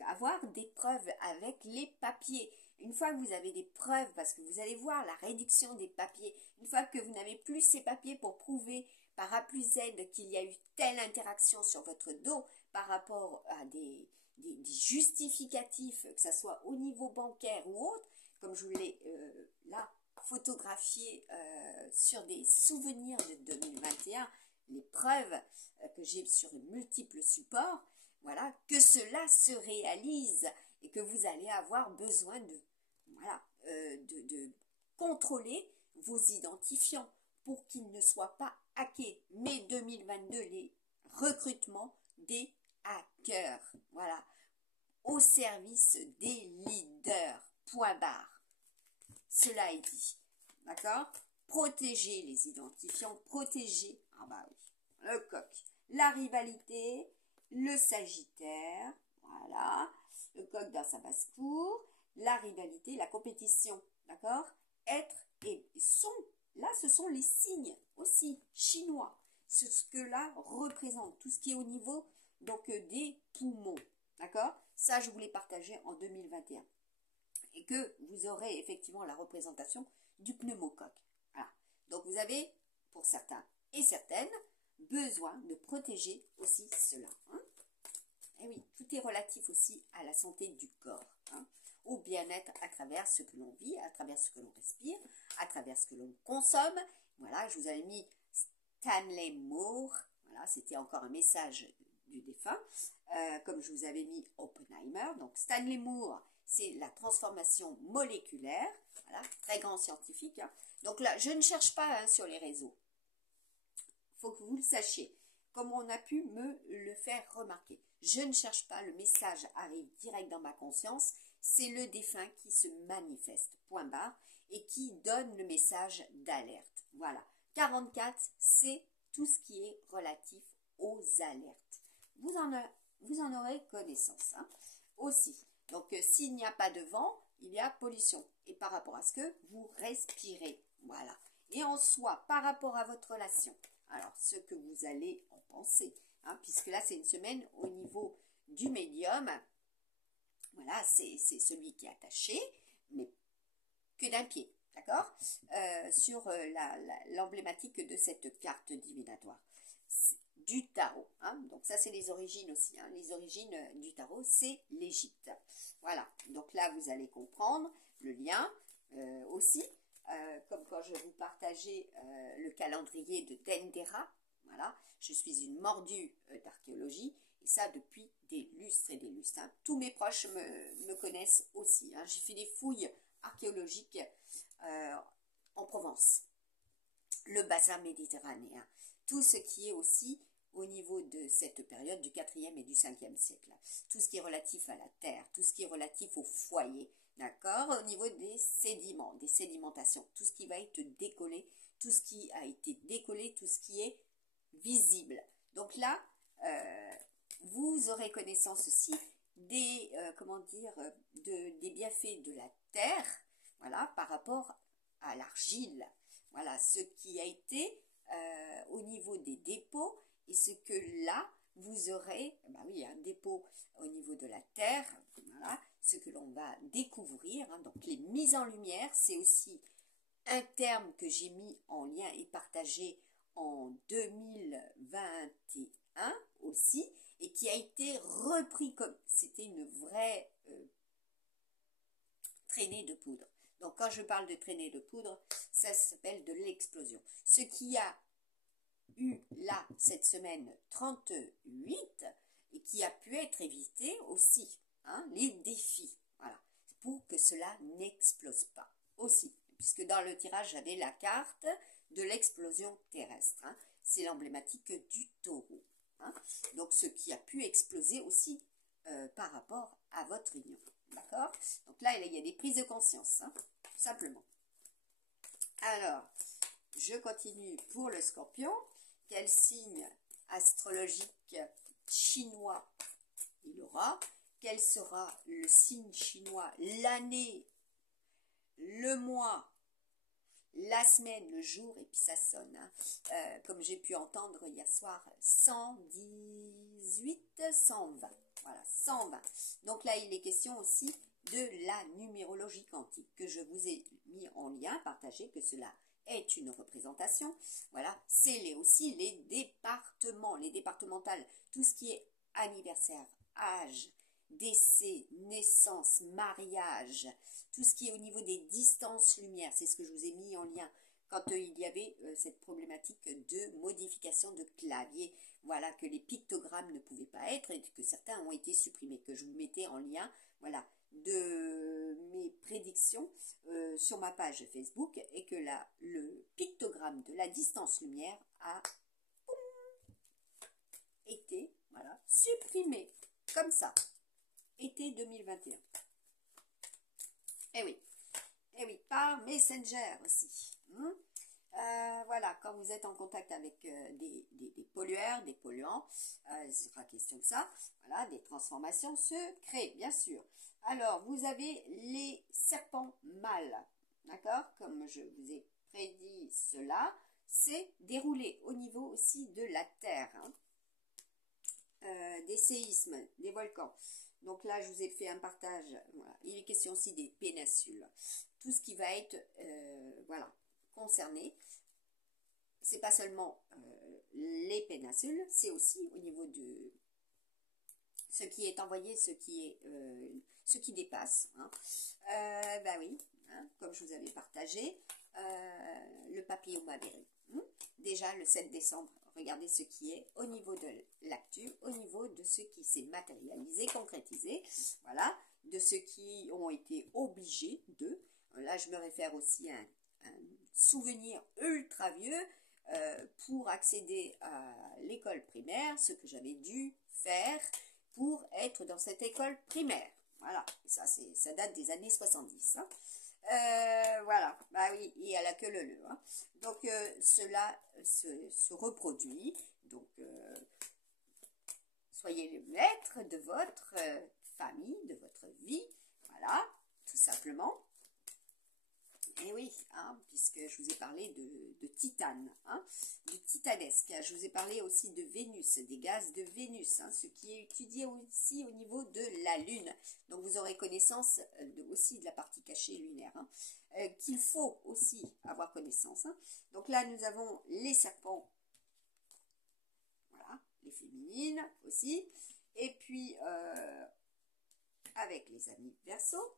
avoir des preuves avec les papiers. Une fois que vous avez des preuves, parce que vous allez voir la réduction des papiers, une fois que vous n'avez plus ces papiers pour prouver par A plus Z qu'il y a eu telle interaction sur votre dos par rapport à des justificatifs, que ce soit au niveau bancaire ou autre, comme je vous l'ai là photographié sur des souvenirs de 2021, les preuves que j'ai sur multiples supports, voilà, que cela se réalise et que vous allez avoir besoin de, voilà, de contrôler vos identifiants pour qu'ils ne soient pas hackés. Mai 2022, les recrutements des hackers, voilà, au service des leaders, point barre. Cela est dit, d'accord. Protéger les identifiants, protéger, ah bah oui, le coq, la rivalité, le sagittaire, voilà, le coq dans sa basse-cour, la rivalité, la compétition, d'accord. Être et sont, là ce sont les signes aussi chinois, ce que là représente, tout ce qui est au niveau donc des poumons, d'accord. Ça je voulais partager en 2021 et que vous aurez effectivement la représentation du pneumocoque. Voilà. Donc vous avez, pour certains et certaines, besoin de protéger aussi cela, hein. Et oui, tout est relatif aussi à la santé du corps, hein, au bien-être à travers ce que l'on vit, à travers ce que l'on respire, à travers ce que l'on consomme. Voilà, je vous avais mis Stanley Moore, Voilà, c'était encore un message du défunt. Comme je vous avais mis Oppenheimer. Donc Stanley Moore, c'est la transformation moléculaire. Voilà, très grand scientifique. Hein. Donc là, je ne cherche pas hein, sur les réseaux. Il faut que vous le sachiez. Comme on a pu me le faire remarquer. Je ne cherche pas, le message arrive direct dans ma conscience. C'est le défunt qui se manifeste, point barre, et qui donne le message d'alerte. Voilà. 44, c'est tout ce qui est relatif aux alertes. Vous en aurez connaissance. Hein. Aussi, donc s'il n'y a pas de vent, il y a pollution. Et par rapport à ce que vous respirez. Voilà. Et en soi, par rapport à votre relation, alors ce que vous allez en penser, hein, puisque là c'est une semaine au niveau du médium, voilà, c'est celui qui est attaché, mais que d'un pied, d'accord, sur l'emblématique de cette carte divinatoire du tarot. Hein. Donc ça c'est les origines aussi. Hein. Les origines du tarot, c'est l'Égypte. Voilà. Donc là vous allez comprendre le lien aussi. Comme quand je vous partageais le calendrier de Dendera. Voilà. Je suis une mordue d'archéologie. Et ça depuis des lustres et des lustres. Hein. Tous mes proches me connaissent aussi. Hein. J'ai fait des fouilles archéologiques en Provence. Le bassin méditerranéen. Tout ce qui est aussi au niveau de cette période du 4e et du 5e siècle. Tout ce qui est relatif à la terre, tout ce qui est relatif au foyer, d'accord, au niveau des sédiments, des sédimentations, tout ce qui va être décollé, tout ce qui a été décollé, tout ce qui est visible. Donc là, vous aurez connaissance aussi des, des bienfaits de la terre, voilà, par rapport à l'argile. Voilà, ce qui a été au niveau des dépôts et ce que là, vous aurez, un dépôt au niveau de la terre, voilà, ce que l'on va découvrir. Hein, donc, les mises en lumière, c'est aussi un terme que j'ai mis en lien et partagé en 2021 aussi et qui a été repris comme, c'était une vraie traînée de poudre. Donc, quand je parle de traînée de poudre, ça s'appelle de l'explosion. Ce qui a eu là, cette semaine, 38 et qui a pu être évité aussi, hein, les défis, voilà, pour que cela n'explose pas aussi. Puisque dans le tirage, j'avais la carte de l'explosion terrestre. Hein, c'est l'emblématique du taureau. Hein, donc, ce qui a pu exploser aussi par rapport à votre union. D'accord? Donc là, il y a des prises de conscience, hein, tout simplement. Alors, je continue pour le scorpion. Quel signe astrologique chinois il aura? Quel sera le signe chinois, l'année, le mois, la semaine, le jour, et puis ça sonne. Hein. Comme j'ai pu entendre hier soir, 118, 120. Voilà, 120. Donc là, il est question aussi de la numérologie quantique que je vous ai mis en lien, partagé, que cela est une représentation. Voilà, c'est aussi les départements, les départementales, tout ce qui est anniversaire, âge, décès, naissance, mariage, tout ce qui est au niveau des distances lumière, c'est ce que je vous ai mis en lien quand il y avait cette problématique de modification de clavier. Voilà, que les pictogrammes ne pouvaient pas être et que certains ont été supprimés, que je vous mettais en lien, voilà, de mes prédictions sur ma page Facebook et que là, le pictogramme de la distance lumière a été, voilà, supprimé, comme ça, été 2021. Eh oui, par Messenger aussi. Voilà, quand vous êtes en contact avec des pollueurs, des polluants, il sera question de ça, voilà, des transformations se créent, bien sûr. Alors, vous avez les serpents mâles, d'accord? Comme je vous ai prédit cela, c'est déroulé au niveau aussi de la Terre, hein. Des séismes, des volcans. Donc là, je vous ai fait un partage. Voilà. Il est question aussi des péninsules. Tout ce qui va être voilà, concerné. C'est pas seulement les péninsules, c'est aussi au niveau de ce qui est envoyé, ce qui dépasse. Hein. Oui, hein, comme je vous avais partagé, le papillon Mabéry. Déjà le 7 décembre regardez ce qui est au niveau de l'actu, au niveau de ce qui s'est matérialisé, concrétisé, voilà, de ceux qui ont été obligés de. Là, je me réfère aussi à un souvenir ultra vieux pour accéder à l'école primaire, ce que j'avais dû faire pour être dans cette école primaire. Voilà, ça date des années 70. Hein. Voilà, bah oui, et à la queue leu. Hein. Donc, cela se reproduit. Donc, soyez le maître de votre famille, de votre vie. Voilà, tout simplement. Et oui, hein, puisque je vous ai parlé de titane, hein, du titanesque. Je vous ai parlé aussi de Vénus, des gaz de Vénus, hein, ce qui est étudié aussi au niveau de la Lune. Donc vous aurez connaissance aussi de la partie cachée lunaire, hein, qu'il faut aussi avoir connaissance. Hein. Donc là, nous avons les serpents, voilà, les féminines aussi. Et puis, avec les amis Verseau.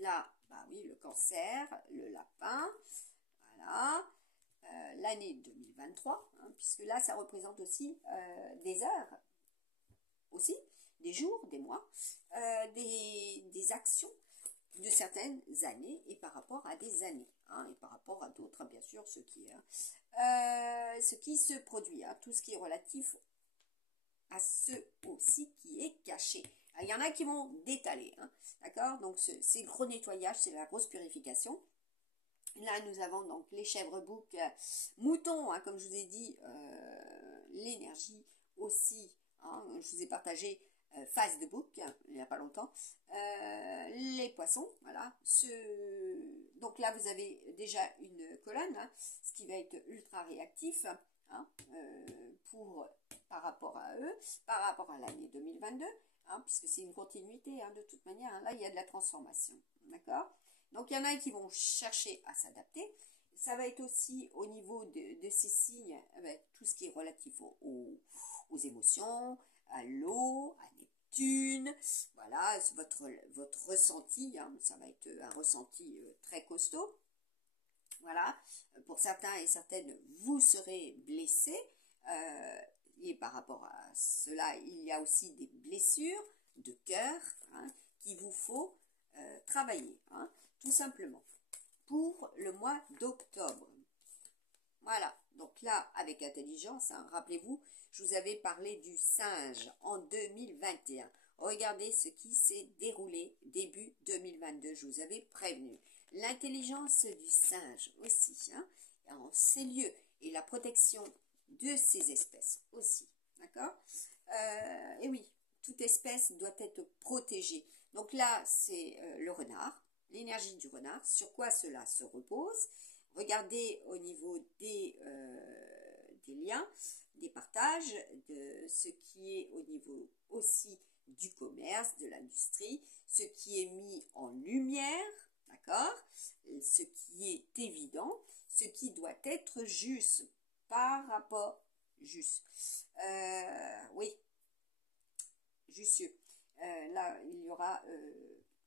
Là, bah oui, le cancer, le lapin, voilà, l'année 2023, hein, puisque là, ça représente aussi des heures, aussi, des jours, des mois, des actions de certaines années et par rapport à des années, hein, et par rapport à d'autres, bien sûr, ce qui se produit, hein, tout ce qui est relatif à ce aussi qui est caché. Il y en a qui vont détaler, hein, d'accord? Donc, c'est le gros nettoyage, c'est la grosse purification. Là, nous avons donc les chèvres boucs, moutons, hein, comme je vous ai dit, l'énergie aussi. Hein, je vous ai partagé phase de bouc, il n'y a pas longtemps. Les poissons, voilà. Donc là, vous avez déjà une colonne, hein, ce qui va être ultra réactif, hein, par rapport à eux, par rapport à l'année 2022. Hein, puisque c'est une continuité, hein, de toute manière, hein, là il y a de la transformation, d'accord? Donc il y en a qui vont chercher à s'adapter, ça va être aussi au niveau de ces signes, tout ce qui est relatif aux émotions, à l'eau, à Neptune, voilà, votre ressenti, hein, ça va être un ressenti très costaud, voilà, pour certains et certaines, vous serez blessés, et par rapport à cela, il y a aussi des blessures de cœur, hein, qu'il vous faut travailler, hein, tout simplement, pour le mois d'octobre. Voilà, donc là, avec intelligence, hein, rappelez-vous, je vous avais parlé du singe en 2021. Regardez ce qui s'est déroulé début 2022, je vous avais prévenu. L'intelligence du singe aussi, hein, en ces lieux, et la protection de ces espèces aussi, d'accord? Et oui, toute espèce doit être protégée. Donc là, c'est le renard, l'énergie du renard. Sur quoi cela se repose? Regardez au niveau des liens, des partages, de ce qui est au niveau aussi du commerce, de l'industrie, ce qui est mis en lumière, d'accord? Ce qui est évident, ce qui doit être juste par rapport, juste, oui, justieux. Là, il y aura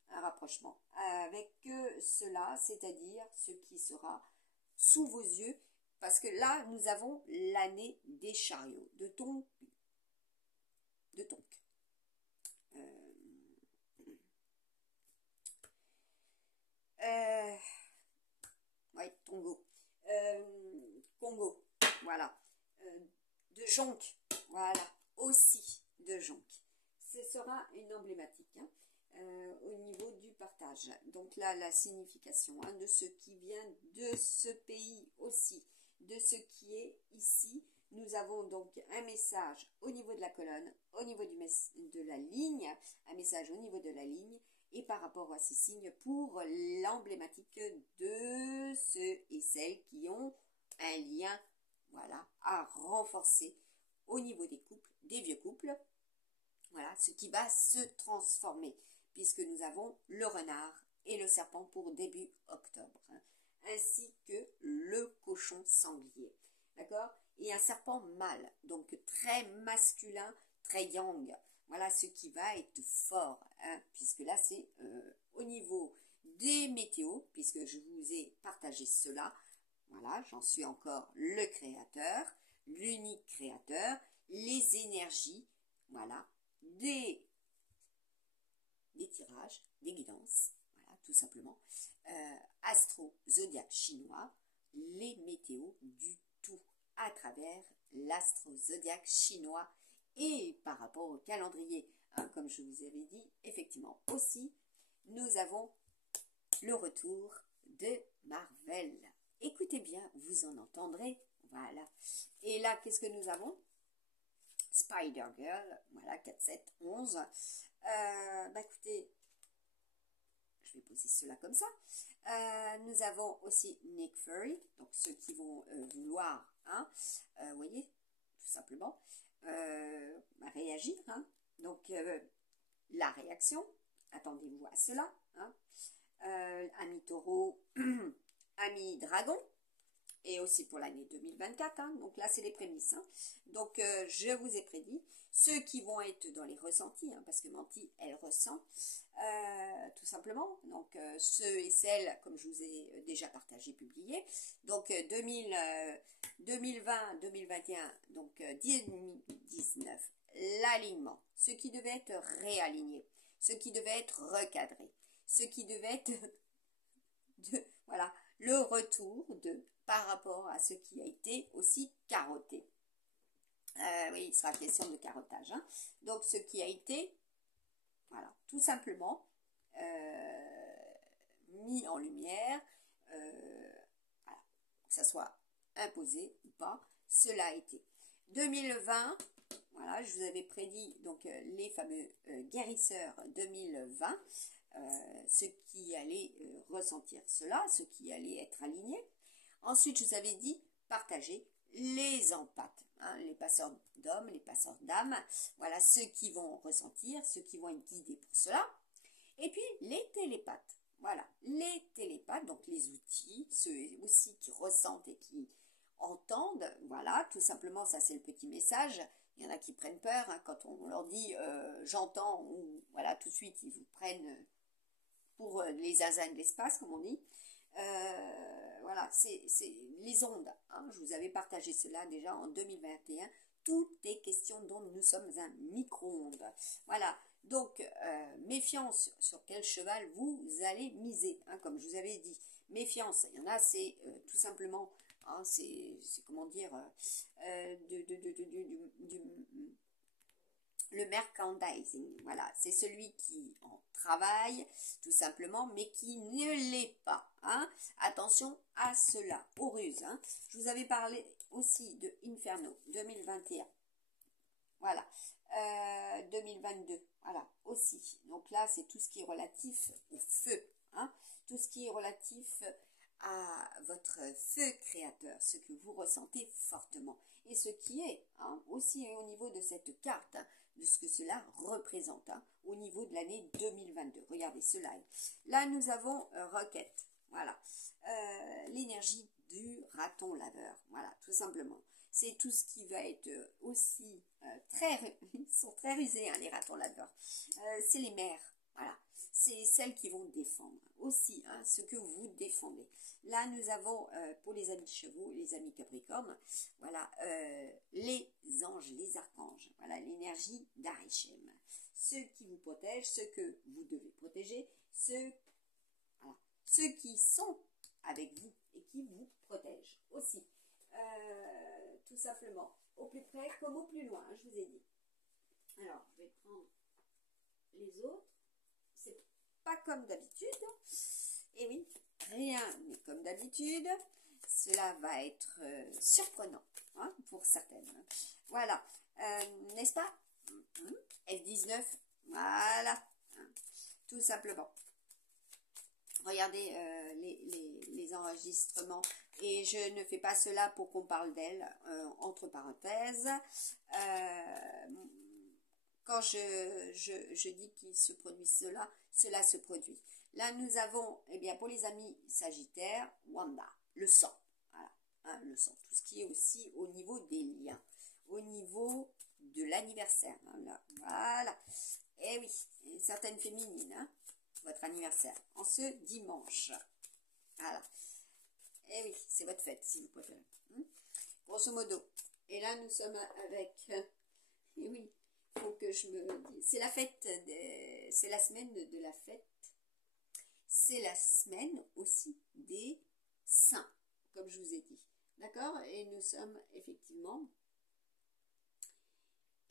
un rapprochement avec cela, c'est-à-dire ce qui sera sous vos yeux, parce que là, nous avons l'année des chariots, de Tonk. Oui, Tongo. Congo, voilà. De jonque, voilà, aussi de jonque. Ce sera une emblématique, hein, au niveau du partage. Donc là, la signification, hein, de ce qui vient de ce pays aussi, de ce qui est ici. Nous avons donc un message au niveau de la colonne, au niveau de la ligne, un message au niveau de la ligne, et par rapport à ces signes pour l'emblématique de ceux et celles qui ont un lien, voilà, à renforcer au niveau des couples, des vieux couples, voilà, ce qui va se transformer, puisque nous avons le renard et le serpent pour début octobre, hein, ainsi que le cochon sanglier, d'accord? Et un serpent mâle, donc très masculin, très yang, voilà ce qui va être fort, hein, puisque là c'est au niveau des météos, puisque je vous ai partagé cela, voilà, j'en suis encore le créateur, l'unique créateur, les énergies, voilà, des tirages, des guidances, voilà, tout simplement, astro-zodiaque chinois, les météos du tout à travers l'astro-zodiaque chinois et par rapport au calendrier, hein, comme je vous avais dit, effectivement aussi, nous avons le retour de Marvel. Écoutez bien, vous en entendrez, voilà. Et là, qu'est-ce que nous avons? Spider-Girl, voilà, 4, 7, 11. Écoutez, je vais poser cela comme ça. Nous avons aussi Nick Fury, donc ceux qui vont vouloir, hein, vous voyez, tout simplement, réagir. Hein. Donc, la réaction, attendez-vous à cela. Hein. Ami taureau, ami dragon, et aussi pour l'année 2024, hein. Donc là c'est les prémices, hein. Donc je vous ai prédit ceux qui vont être dans les ressentis, hein, parce que Manti elle ressent tout simplement, donc ceux et celles comme je vous ai déjà partagé, publié, donc 2020, 2021, donc 2019, l'alignement, ceux qui devaient être réalignés, ceux qui devaient être recadrés, ceux qui devaient être voilà, le retour de par rapport à ce qui a été aussi carotté. Oui, il sera question de carottage. Hein. Donc, ce qui a été, voilà, tout simplement mis en lumière, voilà, que ça soit imposé ou pas, cela a été. 2020, voilà, je vous avais prédit donc les fameux guérisseurs 2020. Ceux qui allaient ressentir cela, ceux qui allaient être alignés. Ensuite, je vous avais dit, partager les empathes, hein, les passeurs d'hommes, les passeurs d'âmes, voilà, ceux qui vont ressentir, ceux qui vont être guidés pour cela. Et puis, les télépathes, voilà, les télépathes, donc les outils, ceux aussi qui ressentent et qui entendent, voilà, tout simplement, ça c'est le petit message. Il y en a qui prennent peur, hein, quand on leur dit j'entends, ou voilà, tout de suite, ils vous prennent pour les asins de l'espace, comme on dit. Voilà, c'est les ondes. Hein, je vous avais partagé cela déjà en 2021. Tout est question d'ondes. Nous sommes un micro-ondes. Voilà. Donc, méfiance sur quel cheval vous allez miser. Hein, comme je vous avais dit. Méfiance, il y en a, c'est tout simplement, hein, c'est comment dire, le merchandising, voilà, c'est celui qui en travaille, tout simplement, mais qui ne l'est pas. Hein. Attention à cela, aux ruses. Hein. Je vous avais parlé aussi de Inferno 2021. Voilà. 2022. Voilà, aussi. Donc là, c'est tout ce qui est relatif au feu. Hein. Tout ce qui est relatif à votre feu créateur, ce que vous ressentez fortement. Et ce qui est aussi au niveau de cette carte, de ce que cela représente, au niveau de l'année 2022. Regardez cela. Là, nous avons Rocket. Voilà. L'énergie du raton laveur. Voilà, tout simplement. C'est tout ce qui va être aussi ils sont très rusés, hein, les ratons laveurs. C'est les mères. Voilà. C'est celles qui vont défendre aussi, hein, ce que vous défendez. Là, nous avons, pour les amis chevaux, les amis capricornes, voilà, les anges, les archanges, voilà, l'énergie d'Arichem. Ceux qui vous protègent, ceux que vous devez protéger, ceux qui sont avec vous et qui vous protègent aussi. Tout simplement, au plus près comme au plus loin, hein, je vous ai dit. Alors, je vais prendre les autres. C'est pas comme d'habitude. Et oui, rien n'est comme d'habitude. Cela va être surprenant, hein, pour certaines. Voilà, n'est-ce pas? F19, voilà, hein, tout simplement. Regardez les enregistrements, et je ne fais pas cela pour qu'on parle d'elle, entre parenthèses. Quand je dis qu'il se produit cela se produit. Là, nous avons, eh bien, pour les amis sagittaires, Wanda, le sang. Voilà, hein, le sang. Tout ce qui est aussi au niveau des liens, au niveau de l'anniversaire. Hein, là, voilà. Et oui, certaines féminines, hein, votre anniversaire, en ce dimanche. Voilà. Et oui, c'est votre fête, si vous préférez. Grosso modo. Et là, nous sommes avec... et oui, il faut que je me... C'est la fête, c'est la semaine de la fête. C'est la semaine aussi des saints, comme je vous ai dit. D'accord? Et nous sommes effectivement...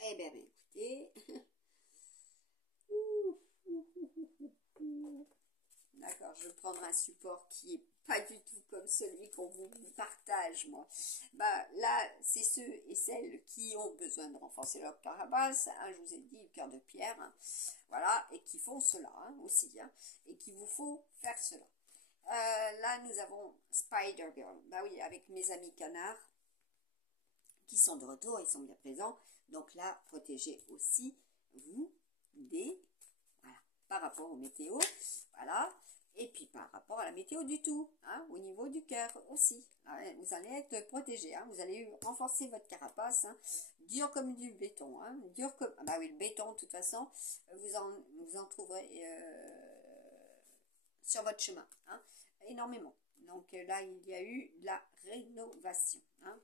Eh bien, écoutez... D'accord, je vais prendre un support qui est pas du tout comme celui qu'on vous partage, moi. Bah, là, c'est ceux et celles qui ont besoin de renforcer leur carapace, hein, je vous ai dit, le cœur de pierre, hein, voilà, et qui font cela hein, aussi, hein, et qu'il vous faut faire cela. Là, nous avons Spider Girl, bah oui, avec mes amis canards, qui sont de retour, ils sont bien présents, donc là, protégez aussi, vous, des, voilà, par rapport aux météos, voilà, et puis par rapport à la météo du tout, hein, au niveau du cœur aussi. Vous allez être protégé, hein, vous allez renforcer votre carapace, hein, dur comme du béton, hein, dur comme... Ah bah oui, le béton, de toute façon, vous en trouverez sur votre chemin, hein, énormément. Donc là, il y a eu de la rénovation, hein,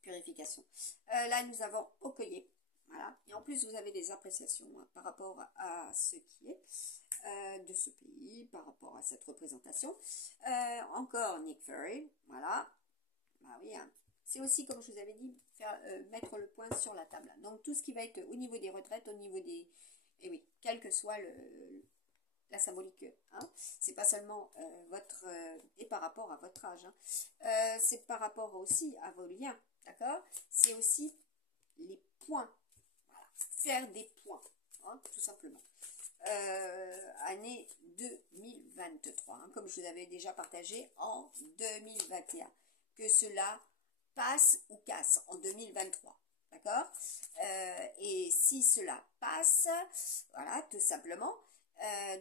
purification. Là, nous avons Okoye. Voilà. Et en plus, vous avez des appréciations hein, par rapport à ce qui est de ce pays, par rapport à cette représentation. Encore Nick Fury. Voilà. Bah oui, hein. C'est aussi, comme je vous avais dit, faire, mettre le point sur la table. Donc, tout ce qui va être au niveau des retraites, au niveau des... Et oui, quel que soit la symbolique. Hein. C'est pas seulement votre... et par rapport à votre âge. Hein. C'est par rapport aussi à vos liens. D'accord? C'est aussi les points. Voilà. Faire des points. Hein, tout simplement. Année 2023. Hein, comme je vous avais déjà partagé en 2021. Que cela passe ou casse en 2023. D'accord? Et si cela passe, voilà, tout simplement,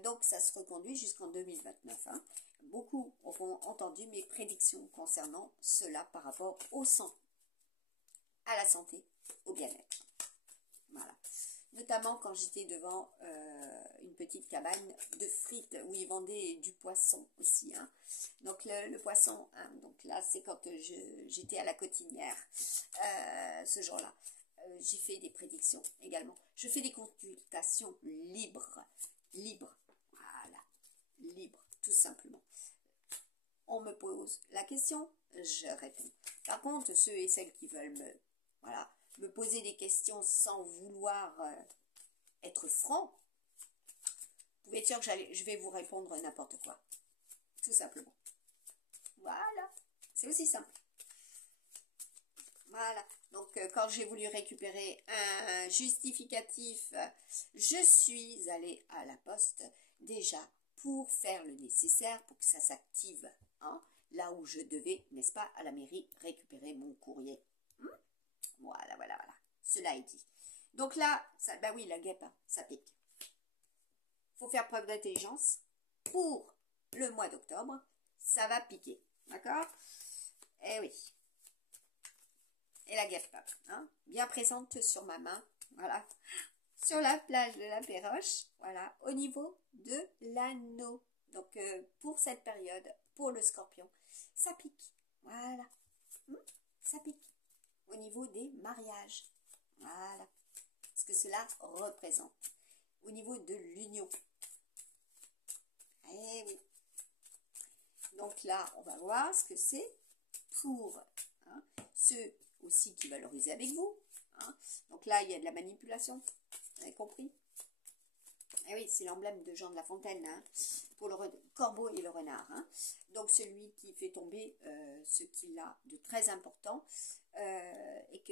donc ça se reconduit jusqu'en 2029. Hein. Beaucoup auront entendu mes prédictions concernant cela par rapport au sang, à la santé, au bien-être. Voilà. Notamment quand j'étais devant une petite cabane de frites où ils vendaient du poisson aussi. Hein. Donc le poisson, hein, donc là c'est quand j'étais à la Cotinière ce jour-là. J'ai fait des prédictions également. Je fais des consultations libres. Voilà. Libres, tout simplement. On me pose la question, je réponds. Par contre, ceux et celles qui veulent me poser des questions sans vouloir être franc, vous pouvez être sûr que je vais vous répondre n'importe quoi. Tout simplement. Voilà. C'est aussi simple. Voilà. Donc, quand j'ai voulu récupérer un justificatif, je suis allée à la poste déjà pour faire le nécessaire pour que ça s'active. Hein, là où je devais, n'est-ce pas, à la mairie, récupérer mon courrier. Voilà. Cela est dit. Donc là, ça, bah oui, la guêpe, hein, ça pique. Faut faire preuve d'intelligence. Pour le mois d'octobre, ça va piquer. D'accord? Eh oui. Et la guêpe, hein, bien présente sur ma main. Voilà. Sur la plage de la Péroche. Voilà. Au niveau de l'anneau. Donc, pour cette période, pour le scorpion, ça pique. Voilà. Ça pique. Au niveau des mariages. Voilà. Ce que cela représente. Au niveau de l'union. Eh oui. Donc là, on va voir ce que c'est pour hein, ceux aussi qui valorisent avec vous. Hein. Donc là, il y a de la manipulation. Vous avez compris? Eh oui, c'est l'emblème de Jean de La Fontaine, hein, pour le corbeau et le renard. Hein. Donc celui qui fait tomber ce qu'il a de très important et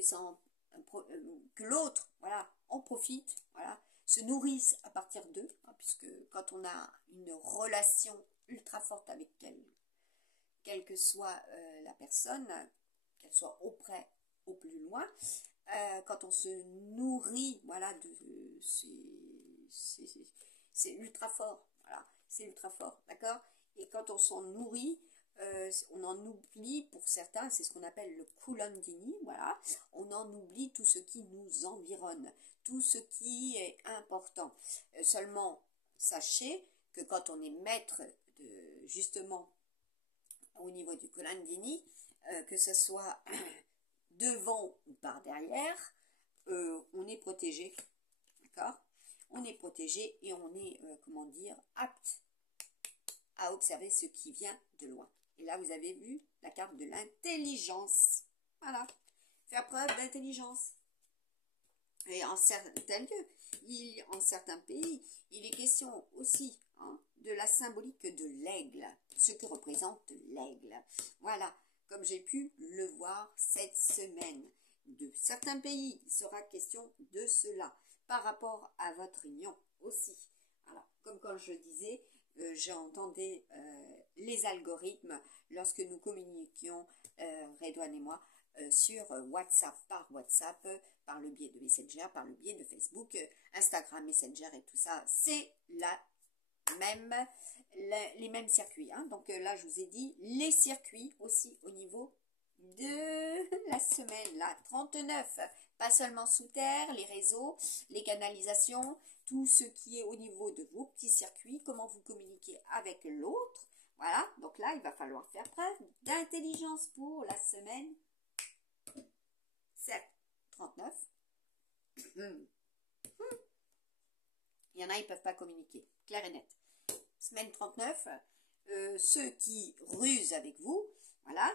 que l'autre, voilà, en profite, voilà, se nourrisse à partir d'eux, hein, puisque quand on a une relation ultra forte avec quelle que soit la personne, qu'elle soit auprès, au plus loin, quand on se nourrit, voilà, c'est ultra fort, voilà, c'est ultra fort, d'accord? Et quand on s'en nourrit, on en oublie pour certains, c'est ce qu'on appelle le Kundalini, voilà, on en oublie tout ce qui nous environne, tout ce qui est important. Seulement, sachez que quand on est maître justement au niveau du Kundalini, que ce soit devant ou par derrière, on est protégé, d'accord? On est protégé et on est, comment dire, apte à observer ce qui vient de loin. Et là, vous avez vu la carte de l'intelligence. Voilà. Faire preuve d'intelligence. Et en certains lieux, en certains pays, il est question aussi de la symbolique de l'aigle, ce que représente l'aigle. Voilà, comme j'ai pu le voir cette semaine. De certains pays, il sera question de cela, par rapport à votre union aussi. Alors, comme quand je disais, j'entendais les algorithmes lorsque nous communiquions, Redouane et moi, sur WhatsApp, par le biais de Messenger, par le biais de Facebook, Instagram, Messenger et tout ça, c'est les mêmes circuits. Donc là, je vous ai dit les circuits aussi au niveau de la semaine, là, 39. Pas seulement sous terre, les réseaux, les canalisations, tout ce qui est au niveau de vos petits circuits, comment vous communiquez avec l'autre. Voilà, donc là, il va falloir faire preuve d'intelligence pour la semaine 7, 39. Il y en a, ils ne peuvent pas communiquer, clair et net. Semaine 39, ceux qui rusent avec vous, voilà,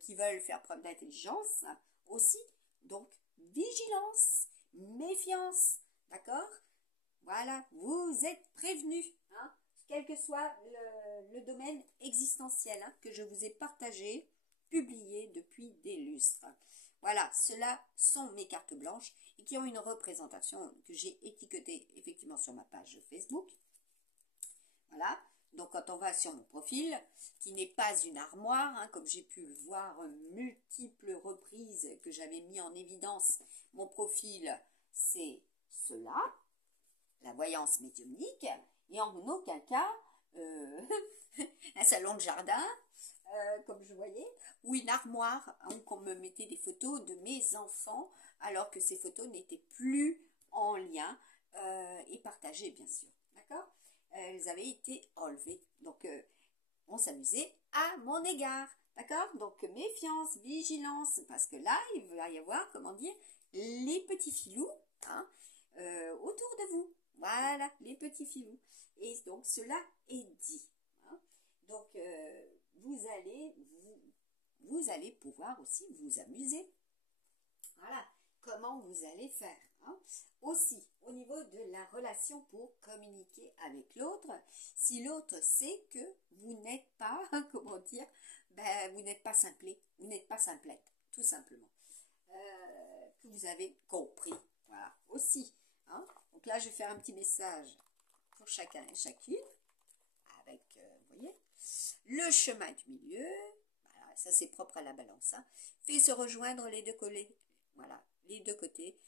qui veulent faire preuve d'intelligence aussi, donc vigilance, méfiance, d'accord? Voilà, vous êtes prévenus, quel que soit le domaine existentiel que je vous ai partagé, publié depuis des lustres. Voilà, ceux-là sont mes cartes blanches et qui ont une représentation que j'ai étiquetée effectivement sur ma page Facebook. Voilà, donc quand on va sur mon profil, qui n'est pas une armoire, comme j'ai pu le voir multiples reprises que j'avais mis en évidence, mon profil c'est cela, la voyance médiumnique, et en aucun cas un salon de jardin, comme je voyais, ou une armoire où qu'on me mettait des photos de mes enfants, alors que ces photos n'étaient plus en lien et partagées, bien sûr. D'accord? Elles avaient été enlevées. Donc, on s'amusait à mon égard. D'accord? Donc, méfiance, vigilance, parce que là, il va y avoir, comment dire, les petits filous autour de vous. Voilà, les petits filous. Et donc, cela est dit. Donc, vous allez pouvoir aussi vous amuser. Voilà, comment vous allez faire. Aussi, au niveau de la relation pour communiquer avec l'autre, si l'autre sait que vous n'êtes pas, comment dire, vous n'êtes pas simplé, vous n'êtes pas simplette, tout simplement. Que vous avez compris. Voilà, aussi. Donc là, je vais faire un petit message pour chacun et chacune, avec, vous voyez, le chemin du milieu, voilà, ça c'est propre à la balance, fait se rejoindre les deux collés, voilà, les deux côtés,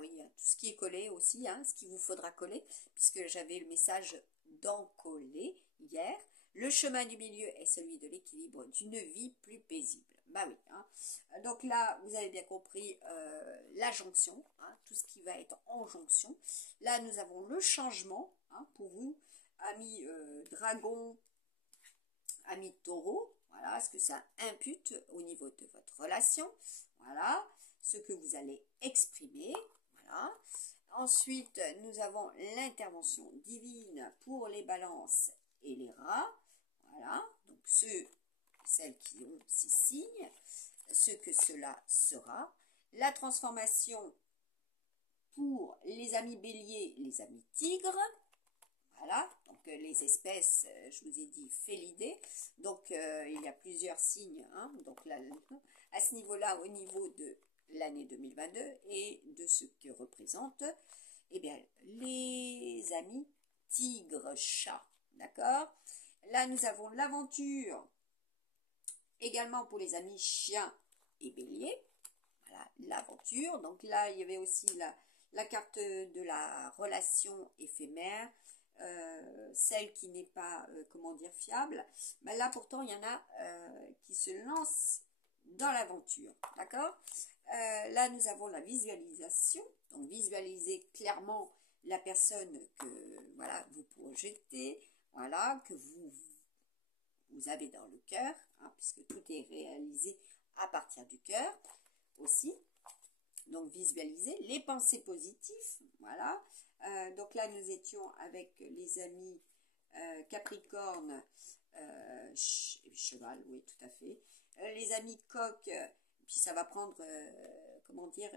oui, tout ce qui est collé aussi, ce qu'il vous faudra coller, puisque j'avais le message d'encoller hier, le chemin du milieu est celui de l'équilibre d'une vie plus paisible. Bah oui, donc là, vous avez bien compris la jonction, tout ce qui va être en jonction. Là, nous avons le changement, pour vous, amis dragon, amis taureau, voilà ce que ça impute au niveau de votre relation, voilà, ce que vous allez exprimer, voilà. Ensuite, nous avons l'intervention divine pour les balances et les rats, voilà, donc celles qui ont ces signes, ce que cela sera. La transformation pour les amis béliers, les amis tigres, voilà, donc les espèces, je vous ai dit félidées, donc il y a plusieurs signes, donc là, à ce niveau-là, au niveau de l'année 2022 et de ce que représente, eh bien, les amis tigres-chats, d'accord? Là, nous avons l'aventure, également pour les amis chiens et béliers, voilà, l'aventure, donc là, il y avait aussi la carte de la relation éphémère, celle qui n'est pas, comment dire, fiable, mais là pourtant il y en a qui se lancent dans l'aventure, d'accord? Là nous avons la visualisation, donc visualiser clairement la personne que voilà vous projetez, voilà, que vous avez dans le cœur, puisque tout est réalisé à partir du cœur aussi. Donc, visualisez les pensées positives. Voilà. Donc là, nous étions avec les amis Capricorne, cheval, oui, tout à fait. Les amis coq, puis ça va prendre, comment dire,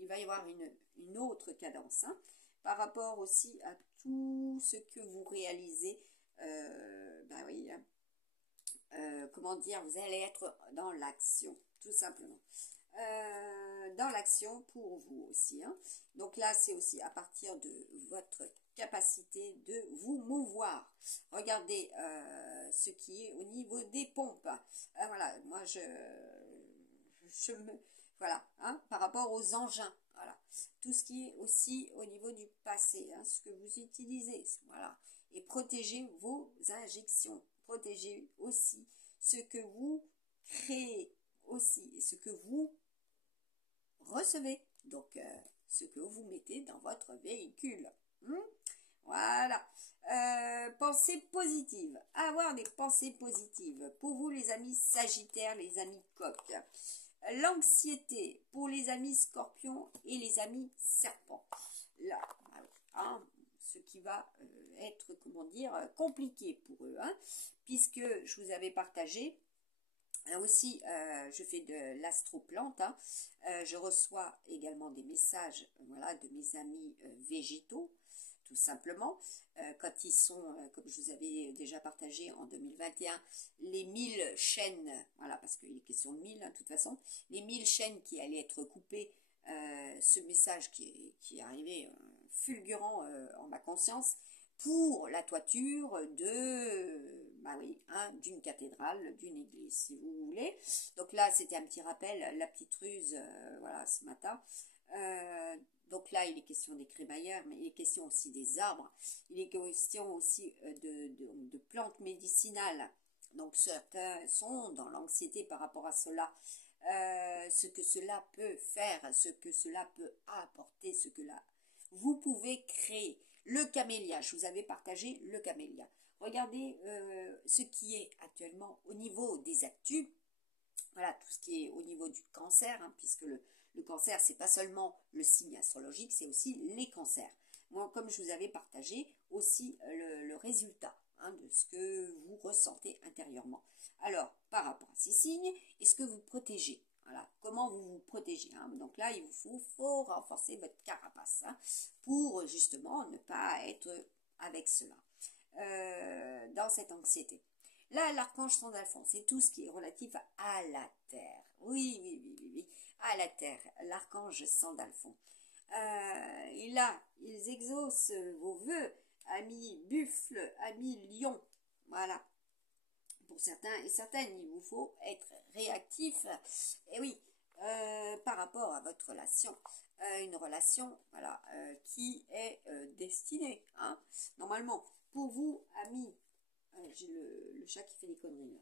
il va y avoir une autre cadence, hein, par rapport aussi à tout ce que vous réalisez. Ben oui, comment dire, vous allez être dans l'action, tout simplement. Dans l'action pour vous aussi, hein. Donc là, c'est aussi à partir de votre capacité de vous mouvoir. Regardez ce qui est au niveau des pompes. Voilà, moi voilà, hein, par rapport aux engins, voilà, tout ce qui est aussi au niveau du passé, hein, ce que vous utilisez, voilà, et protégez vos injections, protégez aussi ce que vous créez aussi et ce que vous recevez, donc ce que vous mettez dans votre véhicule. Voilà. Pensée positive. Avoir des pensées positives. Pour vous, les amis Sagittaires, les amis Coq. L'anxiété pour les amis Scorpions et les amis Serpents. Là, hein, ce qui va être, comment dire, compliqué pour eux, hein, puisque je vous avais partagé. Aussi, je fais de l'astroplante, hein. Je reçois également des messages, voilà, de mes amis végétaux, tout simplement, quand ils sont, comme je vous avais déjà partagé en 2021, les 1000 chaînes, voilà, parce qu'il est question de 1000, hein, de toute façon, les 1000 chaînes qui allaient être coupées, ce message qui est arrivé fulgurant en ma conscience, pour la toiture de, bah oui, hein, d'une cathédrale, d'une église, si vous voulez. Donc là, c'était un petit rappel, la petite ruse, voilà, ce matin. Donc là, il est question des crémaillères, mais il est question aussi des arbres. Il est question aussi de plantes médicinales. Donc certains sont dans l'anxiété par rapport à cela. Ce que cela peut faire, ce que cela peut apporter, ce que là, vous pouvez créer. Le camélia, je vous avais partagé le camélia. Regardez ce qui est actuellement au niveau des actus. Voilà, tout ce qui est au niveau du cancer, hein, puisque le cancer, c'est pas seulement le signe astrologique, c'est aussi les cancers. Moi, comme je vous avais partagé aussi le résultat, hein, de ce que vous ressentez intérieurement. Alors, par rapport à ces signes, est-ce que vous protégez? Voilà, comment vous vous protégez, hein? Donc là, il vous faut renforcer votre carapace, hein, pour justement ne pas être avec cela, dans cette anxiété. Là, l'archange Sandalphon, c'est tout ce qui est relatif à la terre. Oui, à la terre, l'archange Sandalphon. Et là, ils exaucent vos vœux, amis buffle, amis lion. Voilà. Pour certains et certaines, il vous faut être réactif. Et oui, par rapport à votre relation. Une relation, voilà, qui est destinée, hein, normalement, pour vous, amis. J'ai le chat qui fait des conneries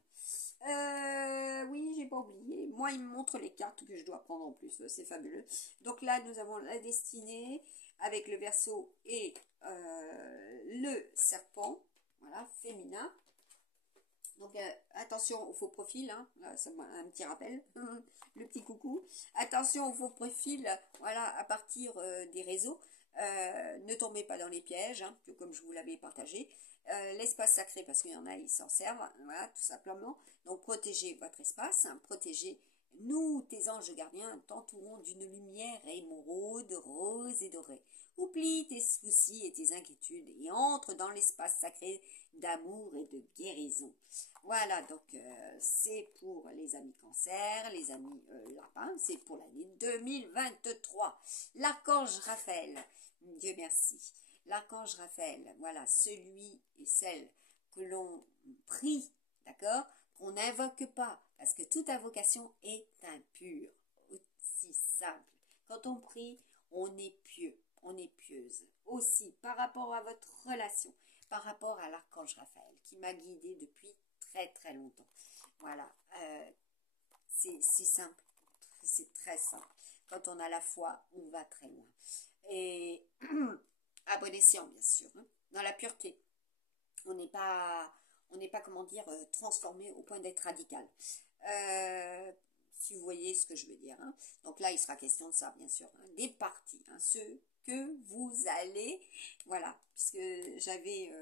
là. Oui, j'ai pas oublié. Moi, il me montre les cartes que je dois prendre en plus. C'est fabuleux. Donc là, nous avons la destinée avec le Verseau et le serpent. Voilà, féminin. Donc attention au faux profil, hein. Là, c'est un petit rappel, le petit coucou. Attention au faux profil, voilà, à partir des réseaux. Ne tombez pas dans les pièges, hein, comme je vous l'avais partagé. L'espace sacré, parce qu'il y en a, ils s'en servent, voilà, tout simplement. Donc protégez votre espace, hein, protégez. Nous, tes anges gardiens, t'entourons d'une lumière émeraude, rose et dorée. Oublie tes soucis et tes inquiétudes et entre dans l'espace sacré d'amour et de guérison. Voilà, donc c'est pour les amis cancer, les amis lapins, c'est pour l'année 2023. L'archange Raphaël, Dieu merci. L'archange Raphaël, voilà, celui et celle que l'on prie, d'accord, qu'on n'invoque pas, parce que toute invocation est impure, aussi simple. Quand on prie, on est pieux, on est pieuse. Aussi, par rapport à votre relation, par rapport à l'archange Raphaël, qui m'a guidée depuis très longtemps. Voilà, c'est simple, c'est très simple. Quand on a la foi, on va très loin. Et à bon escient, bien sûr, hein, dans la pureté. On n'est pas, comment dire, transformé au point d'être radical. si vous voyez ce que je veux dire. Hein. Donc là, il sera question de ça, bien sûr. Hein, des partis, hein, ceux que vous allez, voilà, puisque j'avais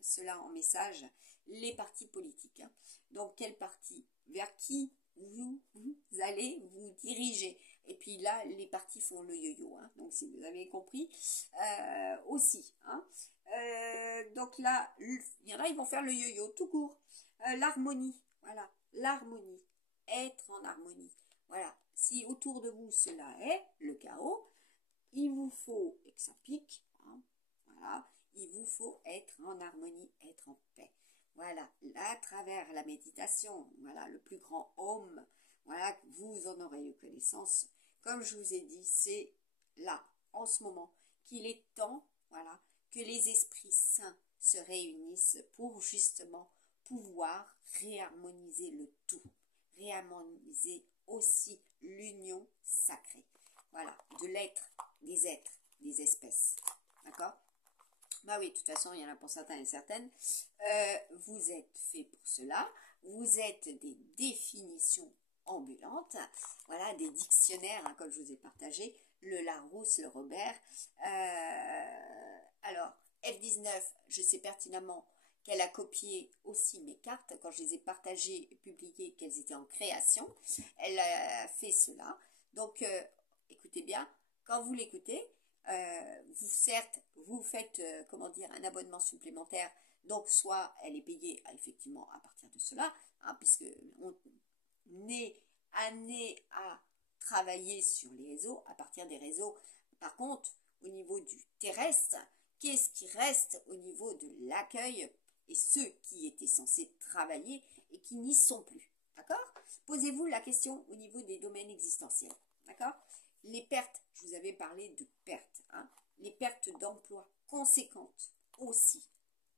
cela en message, les partis politiques. Hein. Donc, quel parti, vers qui vous allez vous diriger. Et puis là, les partis font le yo-yo. Hein. Donc, si vous avez compris, aussi. Hein. Donc là, il y en a, ils vont faire le yo-yo tout court. L'harmonie, voilà, l'harmonie. Être en harmonie. Voilà, si autour de vous cela est le chaos, il vous faut, et que ça pique, hein, voilà, il vous faut être en harmonie, être en paix. Voilà, là, à travers la méditation, voilà, le plus grand homme, voilà, vous en aurez eu connaissance. Comme je vous ai dit, c'est là, en ce moment, qu'il est temps, voilà, que les esprits saints se réunissent pour justement pouvoir réharmoniser le tout, réharmoniser aussi l'union sacrée, voilà, de l'être, des êtres, des espèces, d'accord? Bah oui, de toute façon, il y en a pour certains et certaines. Vous êtes fait pour cela. Vous êtes des définitions ambulantes. Voilà, des dictionnaires, hein, comme je vous ai partagé. Le Larousse, le Robert. Alors, F19, je sais pertinemment qu'elle a copié aussi mes cartes. Quand je les ai partagées et publiées, qu'elles étaient en création. Elle a fait cela. Donc, écoutez bien, quand vous l'écoutez, certes, vous faites, comment dire, un abonnement supplémentaire, donc soit elle est payée effectivement à partir de cela, hein, puisque on est amené à travailler sur les réseaux, à partir des réseaux. Par contre, au niveau du terrestre, qu'est-ce qui reste au niveau de l'accueil et ceux qui étaient censés travailler et qui n'y sont plus, d'accord? Posez-vous la question au niveau des domaines existentiels, d'accord? Les pertes, je vous avais parlé de pertes, hein, les pertes d'emploi conséquentes aussi,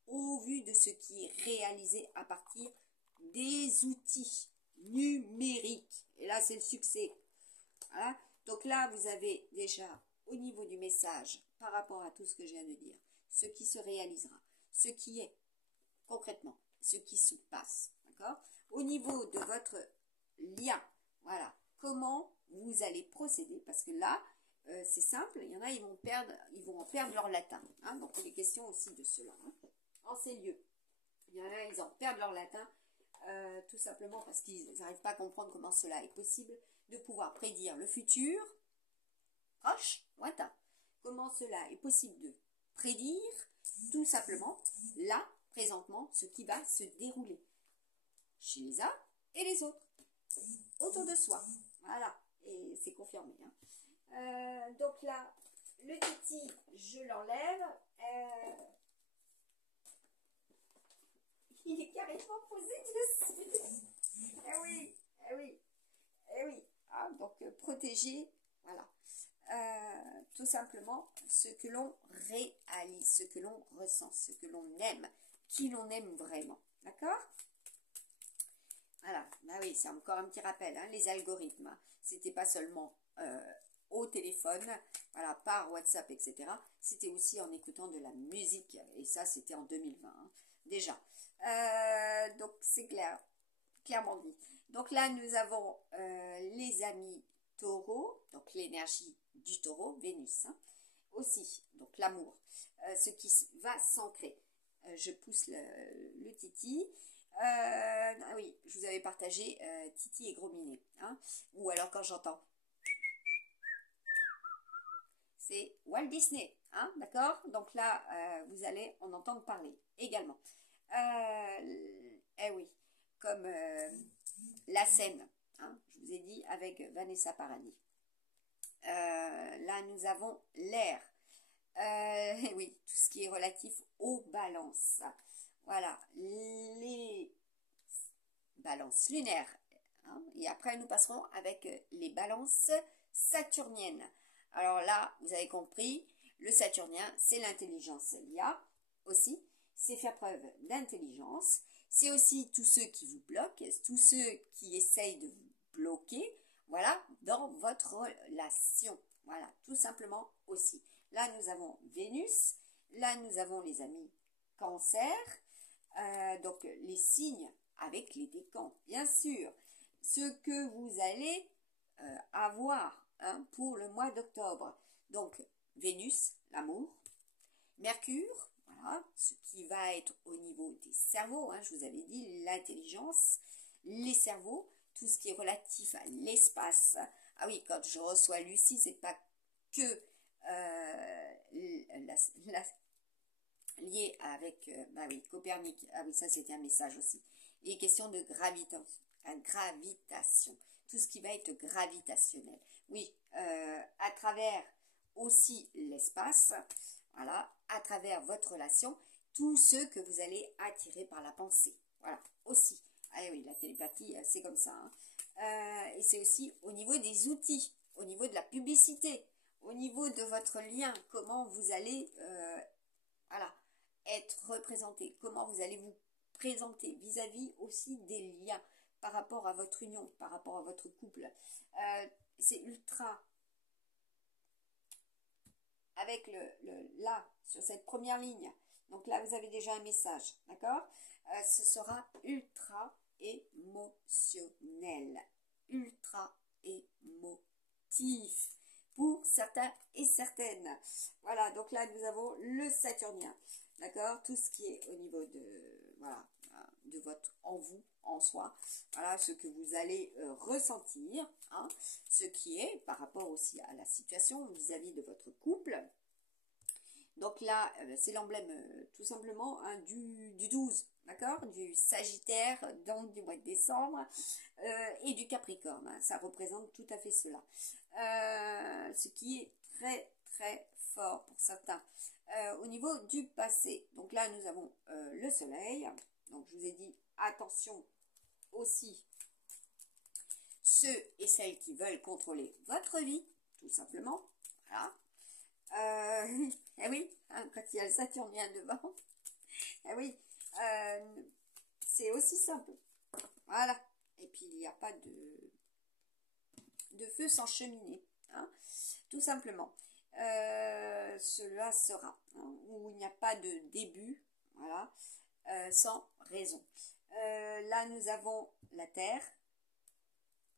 au vu de ce qui est réalisé à partir des outils numériques. Et là, c'est le succès. Voilà. Donc là, vous avez déjà, au niveau du message, par rapport à tout ce que je viens de dire, ce qui se réalisera, ce qui est concrètement, ce qui se passe, d'accord? Au niveau de votre lien, voilà, comment vous allez procéder, parce que là, c'est simple, il y en a, ils vont en perdre leur latin, hein, donc il est question aussi de cela, hein. En ces lieux, il y en a, ils en perdent leur latin, tout simplement parce qu'ils n'arrivent pas à comprendre comment cela est possible, de pouvoir prédire le futur, proche, lointain, comment cela est possible de prédire, tout simplement, là, présentement, ce qui va se dérouler, chez les uns et les autres, autour de soi, voilà, et c'est confirmé, hein. Donc là, le titi, je l'enlève. Il est carrément posé dessus. Eh oui, eh oui, eh oui. Ah, donc, protéger, voilà. Tout simplement, ce que l'on réalise, ce que l'on ressent, ce que l'on aime, qui l'on aime vraiment. D'accord? Voilà, bah oui, c'est encore un petit rappel, hein, les algorithmes, hein. C'était pas seulement au téléphone, voilà, par WhatsApp, etc. C'était aussi en écoutant de la musique, et ça, c'était en 2020, hein, déjà. Donc, c'est clair, clairement dit. Donc là, nous avons les amis taureaux, donc l'énergie du taureau, Vénus, hein, aussi, donc l'amour, ce qui va s'ancrer. Je pousse le titi. Ah oui, je vous avais partagé Titi et Gros Minet, hein, ou alors quand j'entends, c'est Walt Disney, hein, d'accord? Donc là, vous allez en entendre parler également. Eh oui, comme la scène, hein, je vous ai dit avec Vanessa Paradis. Là, nous avons l'air. Oui, tout ce qui est relatif aux balances. Voilà, les balances lunaires. Hein, et après, nous passerons avec les balances saturniennes. Alors là, vous avez compris, le saturnien, c'est l'intelligence. L'IA aussi, c'est faire preuve d'intelligence. C'est aussi tous ceux qui vous bloquent, tous ceux qui essayent de vous bloquer, voilà, dans votre relation. Voilà, tout simplement aussi. Là, nous avons Vénus. Là, nous avons les amis Cancer. Donc, les signes avec les décans, bien sûr. ce que vous allez avoir hein, pour le mois d'octobre. Donc, Vénus, l'amour, Mercure, voilà, ce qui va être au niveau des cerveaux, hein, je vous avais dit, l'intelligence, les cerveaux, tout ce qui est relatif à l'espace. Ah oui, quand je reçois Lucie, c'est pas que lié avec bah oui, Copernic. Ah oui, ça c'était un message aussi. Les questions de gravitation, tout ce qui va être gravitationnel. Oui, à travers aussi l'espace, voilà, à travers votre relation, tout ce que vous allez attirer par la pensée. Voilà, aussi. Ah oui, la télépathie, c'est comme ça. Hein. Et c'est aussi au niveau des outils, au niveau de la publicité, au niveau de votre lien, comment vous allez voilà, être représenté, comment vous allez vous présenter vis-à-vis aussi des liens par rapport à votre union, par rapport à votre couple. C'est ultra avec là, sur cette première ligne. Donc là, vous avez déjà un message, d'accord? Ce sera ultra émotionnel, ultra émotif pour certains et certaines. Voilà, donc là, nous avons le Saturnien, d'accord? Tout ce qui est au niveau de, voilà, de votre en vous, en soi, voilà, ce que vous allez ressentir, hein, ce qui est par rapport aussi à la situation vis-à-vis de votre couple. Donc là, c'est l'emblème tout simplement hein, du 12, d'accord? Du Sagittaire, donc du mois de décembre, et du Capricorne. Hein, ça représente tout à fait cela. Ce qui est très très fort pour certains. Au niveau du passé, donc là nous avons le Soleil. Donc je vous ai dit, attention aussi ceux et celles qui veulent contrôler votre vie, tout simplement. Voilà. Eh oui, hein, quand il y a le Saturnien devant, eh oui, c'est aussi simple. Voilà. Et puis il n'y a pas de feu sans cheminée, hein, tout simplement. Cela sera, hein, où il n'y a pas de début, voilà, sans raison. Là, nous avons la Terre,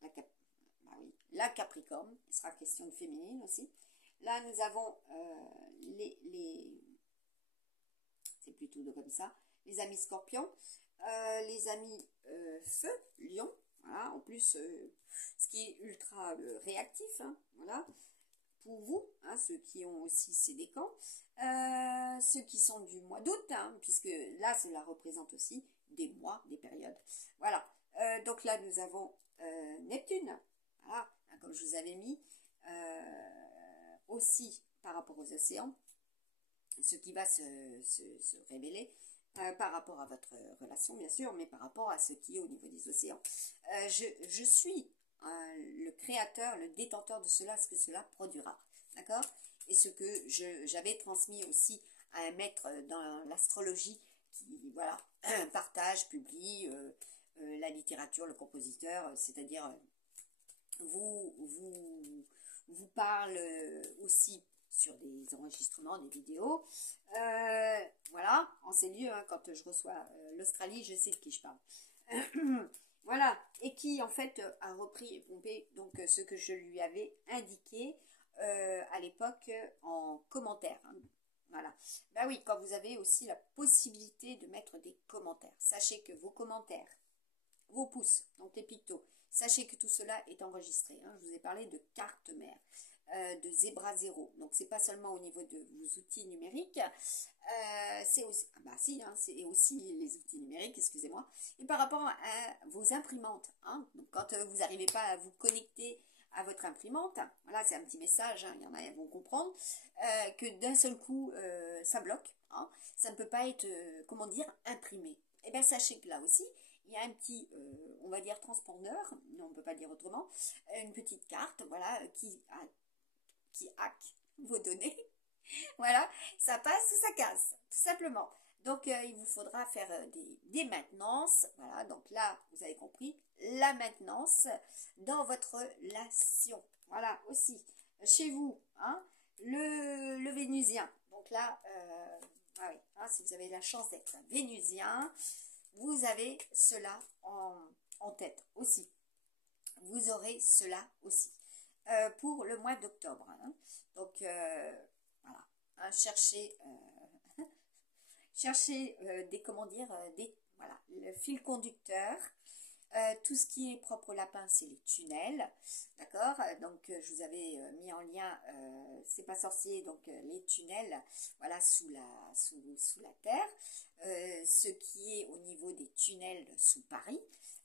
bah oui, la Capricorne, il sera question de féminine aussi. Là, nous avons c'est plutôt comme ça, les amis scorpions, les amis feu, lion, voilà, en plus, ce qui est ultra réactif, hein, voilà, pour vous, hein, ceux qui ont aussi ces décans, ceux qui sont du mois d'août, hein, puisque là, cela représente aussi des mois, des périodes, voilà, donc là, nous avons Neptune, voilà, comme je vous avais mis, aussi par rapport aux océans, ce qui va se révéler par rapport à votre relation, bien sûr, mais par rapport à ce qui est au niveau des océans. Je suis le créateur, le détenteur de cela, ce que cela produira, d'accord? Et ce que j'avais transmis aussi à un maître dans l'astrologie qui, voilà, partage, publie la littérature, le compositeur, c'est-à-dire vous parle aussi sur des enregistrements, des vidéos. Voilà, en ces lieux, hein, quand je reçois l'Australie, je sais de qui je parle. Voilà, et qui en fait a repris et pompé donc ce que je lui avais indiqué à l'époque en commentaire. Hein. Voilà. Bah oui, quand vous avez aussi la possibilité de mettre des commentaires. Sachez que vos commentaires, vos pouces, donc les pictos, sachez que tout cela est enregistré. Hein. Je vous ai parlé de carte mère, de Zebra Zero. Donc c'est pas seulement au niveau de vos outils numériques, c'est aussi, ah bah si, hein, c'est aussi les outils numériques, excusez-moi. Et par rapport à vos imprimantes, hein, donc quand vous n'arrivez pas à vous connecter à votre imprimante, voilà, c'est un petit message, hein, il y en a qui vont comprendre, que d'un seul coup ça bloque, hein, ça ne peut pas être, comment dire, imprimé. Et bien sachez que là aussi, il y a un petit, on va dire, transpondeur, non, on ne peut pas dire autrement, une petite carte, voilà, qui hack vos données. Voilà, ça passe ou ça casse, tout simplement. Donc, il vous faudra faire des maintenances. Voilà, donc là, vous avez compris, la maintenance dans votre relation. Voilà, aussi, chez vous, hein, le Vénusien. Donc là, ah oui, hein, si vous avez la chance d'être Vénusien, vous avez cela en tête aussi. vous aurez cela aussi pour le mois d'octobre. Hein. Donc, voilà, hein, cherchez des, comment dire, voilà, le fil conducteur. Tout ce qui est propre au lapin, c'est les tunnels, d'accord. Donc je vous avais mis en lien, c'est pas sorcier, donc les tunnels, voilà, sous la terre. Ce qui est au niveau des tunnels sous Paris,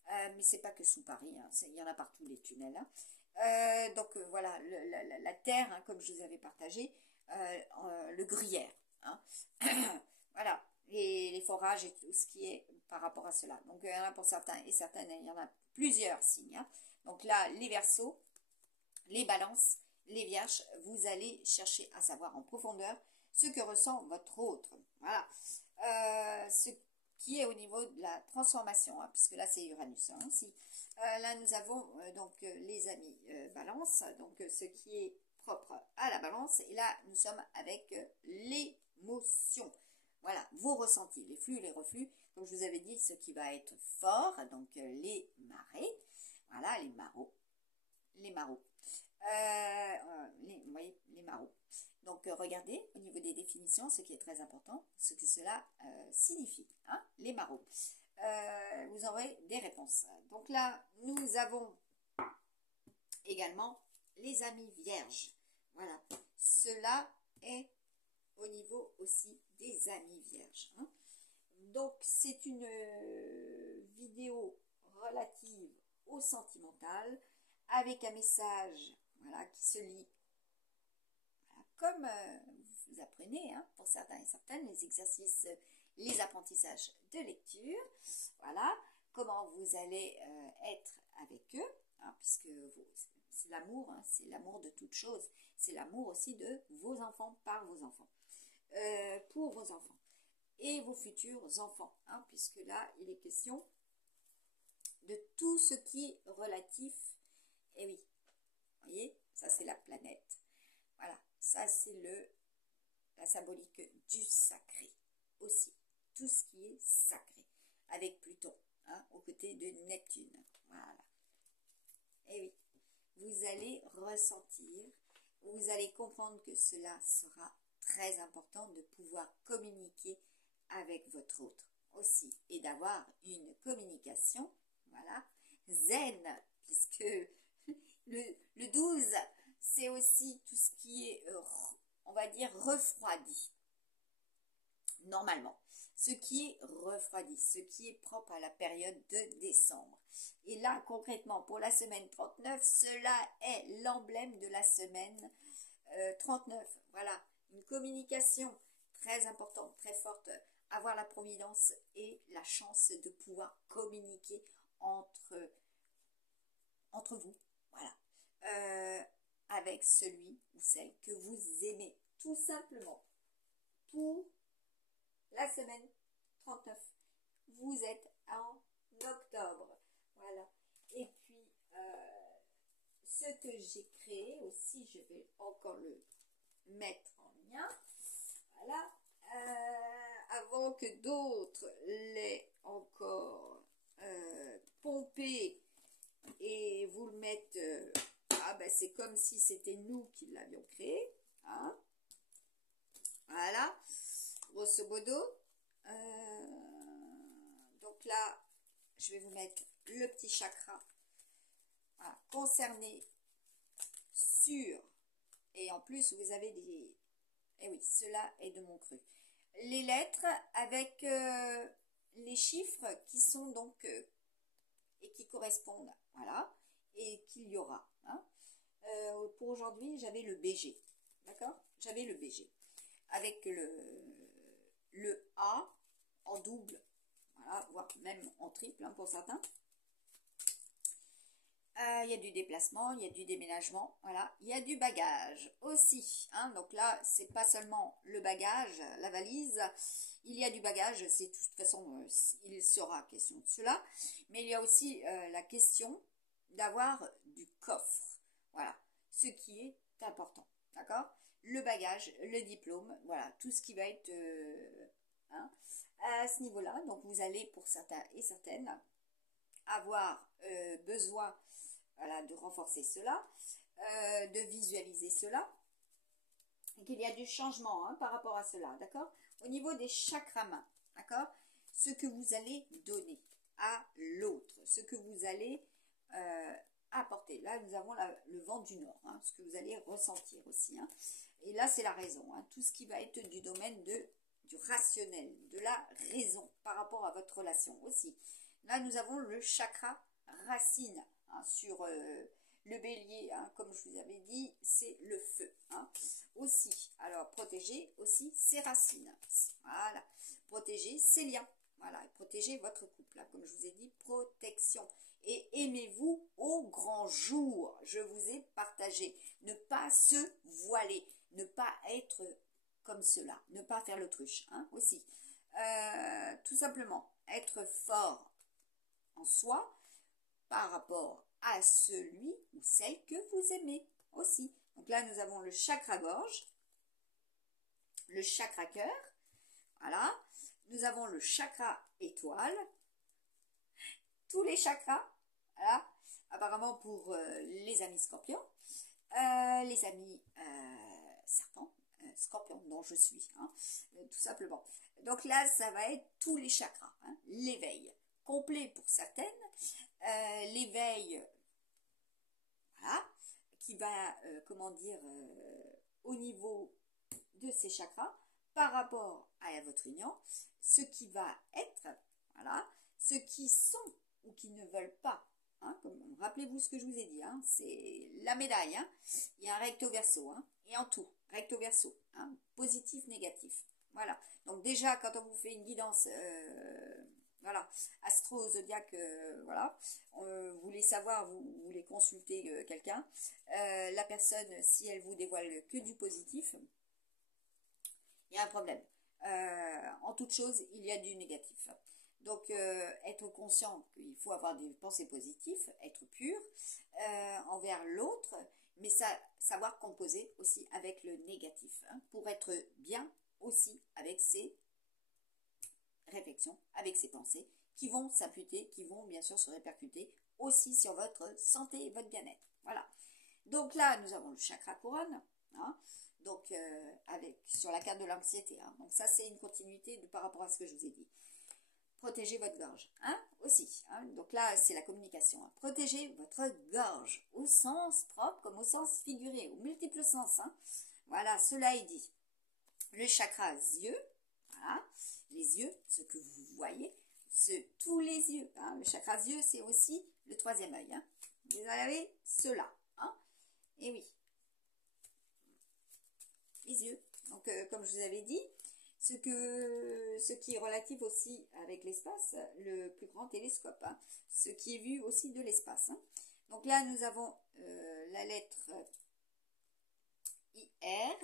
mais c'est pas que sous Paris, hein, il y en a partout les tunnels. Hein. Donc voilà, la terre, hein, comme je vous avais partagé, le gruyère. Hein. Voilà, les forages et tout ce qui est par rapport à cela. Donc, il y en a pour certains et certaines, il y en a plusieurs signes. Hein. Donc là, les Verseaux, les Balances, les Vierges, vous allez chercher à savoir en profondeur ce que ressent votre autre. Voilà. Ce qui est au niveau de la transformation, hein, puisque là, c'est Uranus. Hein, aussi. Là, nous avons donc les amis Balance, donc ce qui est propre à la Balance. Et là, nous sommes avec l'émotion. Voilà, vos ressentis, les flux, les reflux, comme je vous avais dit, ce qui va être fort, donc les marées, voilà, les marauds, vous voyez, les marauds. Donc, regardez, au niveau des définitions, ce qui est très important, ce que cela signifie, hein, les marauds. Vous aurez des réponses. Donc là, nous avons également les amis vierges. Voilà, cela est au niveau aussi des amis vierges. Hein. Donc, c'est une vidéo relative au sentimental avec un message, voilà, qui se lit, voilà, comme vous apprenez, hein, pour certains et certaines, les exercices, les apprentissages de lecture. Voilà, comment vous allez être avec eux, hein, puisque c'est l'amour, hein, c'est l'amour de toute chose. C'est l'amour aussi de vos enfants par vos enfants. Pour vos enfants et vos futurs enfants, hein, puisque là, il est question de tout ce qui est relatif. Et oui, vous voyez, ça c'est la planète. Voilà, ça c'est la symbolique du sacré aussi. Tout ce qui est sacré, avec Pluton, hein, aux côtés de Neptune. Voilà. Et oui, vous allez ressentir, vous allez comprendre que cela sera très important de pouvoir communiquer avec votre autre aussi et d'avoir une communication, voilà, zen, puisque le 12, c'est aussi tout ce qui est, on va dire, refroidi, normalement. Ce qui est refroidi, ce qui est propre à la période de décembre. Et là, concrètement, pour la semaine 39, cela est l'emblème de la semaine 39. Voilà, une communication très importante, très forte, avoir la providence et la chance de pouvoir communiquer entre vous, voilà, avec celui ou celle que vous aimez, tout simplement, pour la semaine 39. Vous êtes en octobre, voilà. Et puis, ce que j'ai créé aussi, je vais encore le mettre en lien, voilà, avant que d'autres l'aient encore pompé et vous le mettent, ah ben c'est comme si c'était nous qui l'avions créé, hein, voilà, grosso modo. Donc là, je vais vous mettre le petit chakra, voilà, concerné sur, et en plus vous avez des, et oui, cela est de mon cru, les lettres avec les chiffres qui sont donc et qui correspondent, voilà, et qu'il y aura, hein. Pour aujourd'hui, j'avais le BG, d'accord, j'avais le BG avec le A en double, voilà, voire même en triple, hein, pour certains. Il y a du déplacement, il y a du déménagement, voilà, il y a du bagage aussi, hein, donc là, c'est pas seulement le bagage, la valise, il y a du bagage, c'est de toute façon, il sera question de cela, mais il y a aussi la question d'avoir du coffre, voilà, ce qui est important, d'accord, le bagage, le diplôme, voilà, tout ce qui va être hein, à ce niveau-là, donc vous allez pour certains et certaines avoir besoin voilà, de renforcer cela, de visualiser cela, et qu'il y a du changement hein, par rapport à cela, d'accord? Au niveau des chakras mains, d'accord? Ce que vous allez donner à l'autre, ce que vous allez apporter. Là, nous avons le vent du Nord, hein, ce que vous allez ressentir aussi. Hein. Et là, c'est la raison. Hein, tout ce qui va être du domaine du rationnel, de la raison par rapport à votre relation aussi. Là, nous avons le chakra racine hein, sur le bélier, hein, comme je vous avais dit, c'est le feu. Hein. Aussi, alors protéger aussi ses racines. Voilà, protéger ses liens. Voilà, protéger votre couple. Hein. Comme je vous ai dit, protection. Et aimez-vous au grand jour. Je vous ai partagé. Ne pas se voiler. Ne pas être comme cela. Ne pas faire l'autruche. Hein, aussi. Tout simplement, être fort en soi par rapport à celui ou celle que vous aimez aussi. Donc là, nous avons le chakra gorge, le chakra cœur. Voilà. Nous avons le chakra étoile. Tous les chakras, voilà, apparemment pour les amis scorpions, les amis serpents, scorpions dont je suis, hein, tout simplement. Donc là, ça va être tous les chakras, hein, l'éveil complet pour certaines, l'éveil, voilà, qui va, comment dire, au niveau de ces chakras, par rapport à votre union, ce qui va être, voilà, ceux qui sont ou qui ne veulent pas. Hein, rappelez-vous ce que je vous ai dit, hein, c'est la médaille. Hein, il y a un recto verso, hein, et en tout, recto verso, hein, positif, négatif. Voilà. Donc déjà, quand on vous fait une guidance, voilà, astro, zodiaque, voilà, vous voulez savoir, vous voulez consulter quelqu'un, la personne, si elle vous dévoile que du positif, il y a un problème. En toute chose, il y a du négatif. Donc, être conscient qu'il faut avoir des pensées positives, être pur envers l'autre, mais savoir composer aussi avec le négatif, hein, pour être bien aussi avec ses réflexions, avec ses pensées, qui vont s'imputer, qui vont bien sûr se répercuter aussi sur votre santé et votre bien-être. Voilà. Donc là, nous avons le chakra couronne, hein, donc sur la carte de l'anxiété. Hein. Donc ça, c'est une continuité par rapport à ce que je vous ai dit. Protégez votre gorge, hein, aussi. Hein. Donc là, c'est la communication. Hein. Protégez votre gorge, au sens propre comme au sens figuré, aux multiples sens. Hein. Voilà, cela est dit. Le chakra yeux, voilà, les yeux, ce que vous voyez, tous les yeux. Hein. Le chakra yeux, c'est aussi le troisième œil. Hein. Vous avez cela. Hein. Et oui, les yeux. Donc, comme je vous avais dit, ce qui est relatif aussi avec l'espace, le plus grand télescope, hein, ce qui est vu aussi de l'espace. Hein. Donc là, nous avons la lettre IR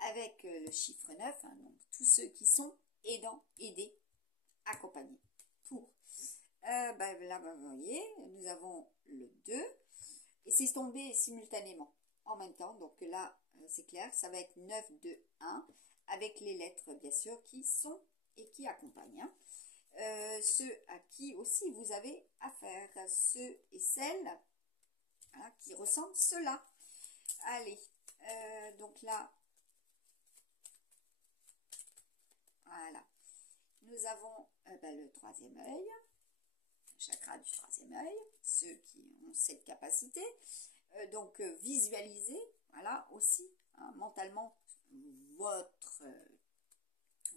avec le chiffre 9, hein, donc tous ceux qui sont aidants, aidés, accompagnés. Pour. Là, vous voyez, nous avons le 2 et c'est tombé simultanément en même temps. Donc là, c'est clair, ça va être 9, 2, 1. Avec les lettres, bien sûr, qui sont et qui accompagnent. Hein. Ceux à qui aussi vous avez affaire. Ceux et celles hein, qui ressentent cela. Allez, donc là, voilà. Nous avons le troisième œil, le chakra du troisième œil, ceux qui ont cette capacité. Donc, visualisez, voilà, aussi, hein, mentalement,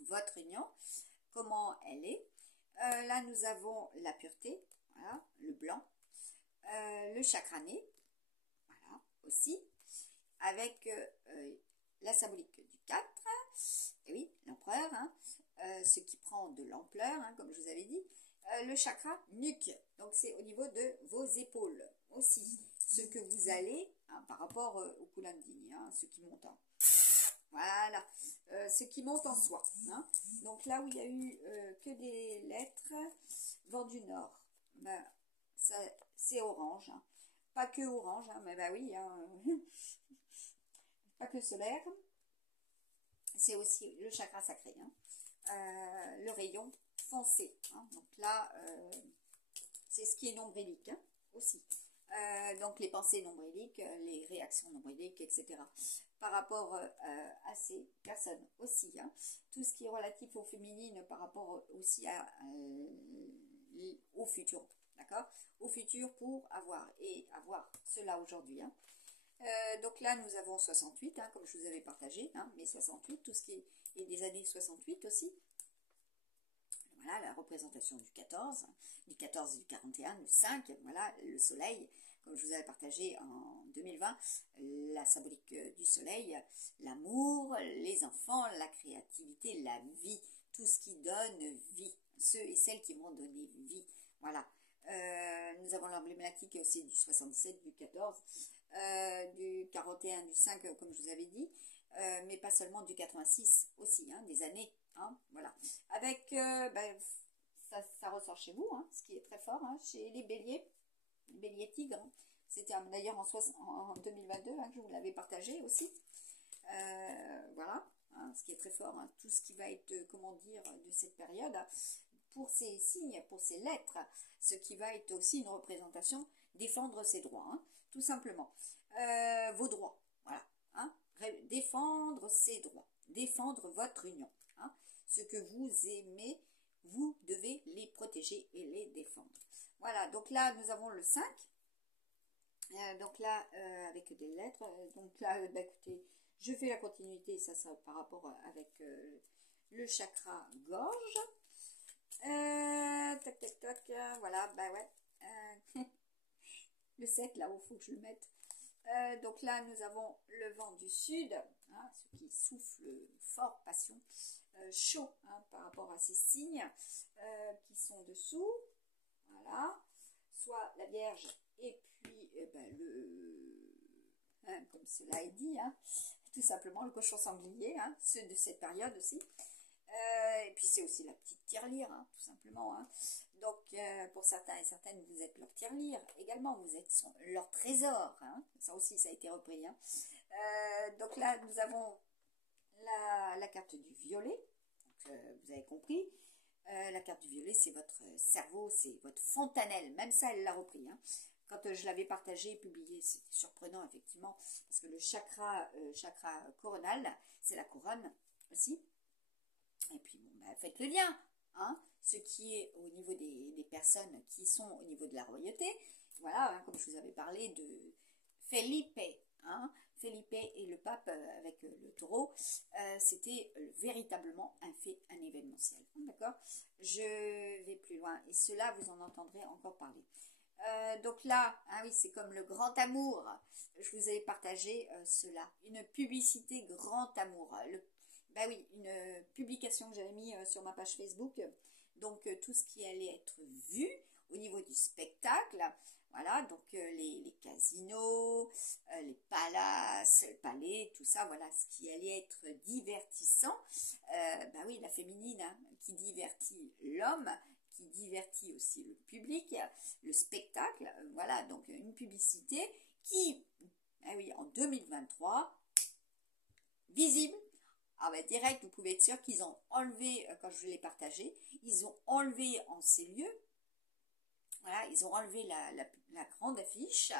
votre union, comment elle est. Là, nous avons la pureté, voilà, le blanc, le chakra nez, voilà, aussi, avec la symbolique du 4, et oui, l'empereur, hein, ce qui prend de l'ampleur, hein, comme je vous avais dit, le chakra nuque, donc c'est au niveau de vos épaules aussi, ce que vous allez, hein, par rapport au Kulandini, hein, ce qui monte en voilà, ce qui monte en soi. Hein. Donc là où il y a eu que des lettres, vent du nord, ben, c'est orange. Hein. Pas que orange, hein, mais bah oui, hein, pas que solaire. C'est aussi le chakra sacré. Hein. Le rayon foncé. Hein. Donc là, c'est ce qui est nombrilique hein, aussi. Donc les pensées nombriliques, les réactions nombriliques, etc. Par rapport à ces personnes aussi, hein. Tout ce qui est relatif au féminine par rapport aussi au futur, d'accord? Au futur pour avoir cela aujourd'hui, hein. Donc là, nous avons 68, hein, comme je vous avais partagé, hein, mais 68, tout ce qui est des années 68 aussi. Voilà, la représentation du 14 et du 41, du 5, voilà, le soleil, comme je vous avais partagé en 2020, la symbolique du soleil, l'amour, les enfants, la créativité, la vie, tout ce qui donne vie, ceux et celles qui vont donner vie, voilà. Nous avons l'emblématique aussi du 77, du 14, du 41, du 5, comme je vous avais dit, mais pas seulement du 86 aussi, hein, des années, hein, voilà. Avec, ça ressort chez vous, hein, ce qui est très fort, hein, chez les béliers tigres, hein. C'était d'ailleurs en 2022 hein, que je vous l'avais partagé aussi. Voilà, hein, ce qui est très fort, hein, tout ce qui va être, comment dire, de cette période, pour ces signes, pour ces lettres, ce qui va être aussi une représentation, défendre ses droits, hein, tout simplement. Vos droits, voilà, hein, défendre ses droits, défendre votre union, hein, ce que vous aimez, vous devez les protéger et les défendre. Voilà, donc là, nous avons le 5. Donc là, avec des lettres. Donc là, écoutez, je fais la continuité, ça sera par rapport avec le chakra gorge. Tac, tac, tac, voilà, bah ouais. Le 7, là, il faut que je le mette. Donc là, nous avons le vent du sud, hein, ce qui souffle fort, passion, chaud, hein, par rapport à ces signes qui sont dessous. Voilà. Soit la Vierge et puis comme cela est dit, hein, tout simplement le cochon sanglier, hein, ceux de cette période aussi. Et puis c'est aussi la petite tirelire, hein, tout simplement, hein. Donc pour certains et certaines, vous êtes leur tirelire également, vous êtes leur trésor, hein. Ça aussi, ça a été repris, hein. Donc là, nous avons la carte du violet, donc, vous avez compris. La carte du violet, c'est votre cerveau, c'est votre fontanelle. Même ça, elle l'a repris, hein. Quand je l'avais partagé et publié, c'était surprenant, effectivement, parce que le chakra coronal, c'est la couronne aussi. Et puis, bon, faites le lien, hein. Ce qui est au niveau des personnes qui sont au niveau de la royauté. Voilà, hein, comme je vous avais parlé de Felipe, hein. Felipe et le pape avec le taureau, c'était véritablement un fait, un événementiel. D'accord? Je vais plus loin et cela, vous en entendrez encore parler. Donc là, ah oui, c'est comme le grand amour. Je vous avais partagé cela. Une publicité grand amour. Bah oui, une publication que j'avais mis sur ma page Facebook. Donc tout ce qui allait être vu au niveau du spectacle. Voilà, donc les casinos, les palaces, le palais, tout ça, voilà, ce qui allait être divertissant. Bah oui, la féminine, hein, qui divertit l'homme, qui divertit aussi le public, le spectacle, voilà, donc une publicité qui, ah oui, en 2023, visible. Ah ben direct, vous pouvez être sûr qu'ils ont enlevé, quand je l'ai partagé, ils ont enlevé en ces lieux, voilà, ils ont enlevé la grande affiche,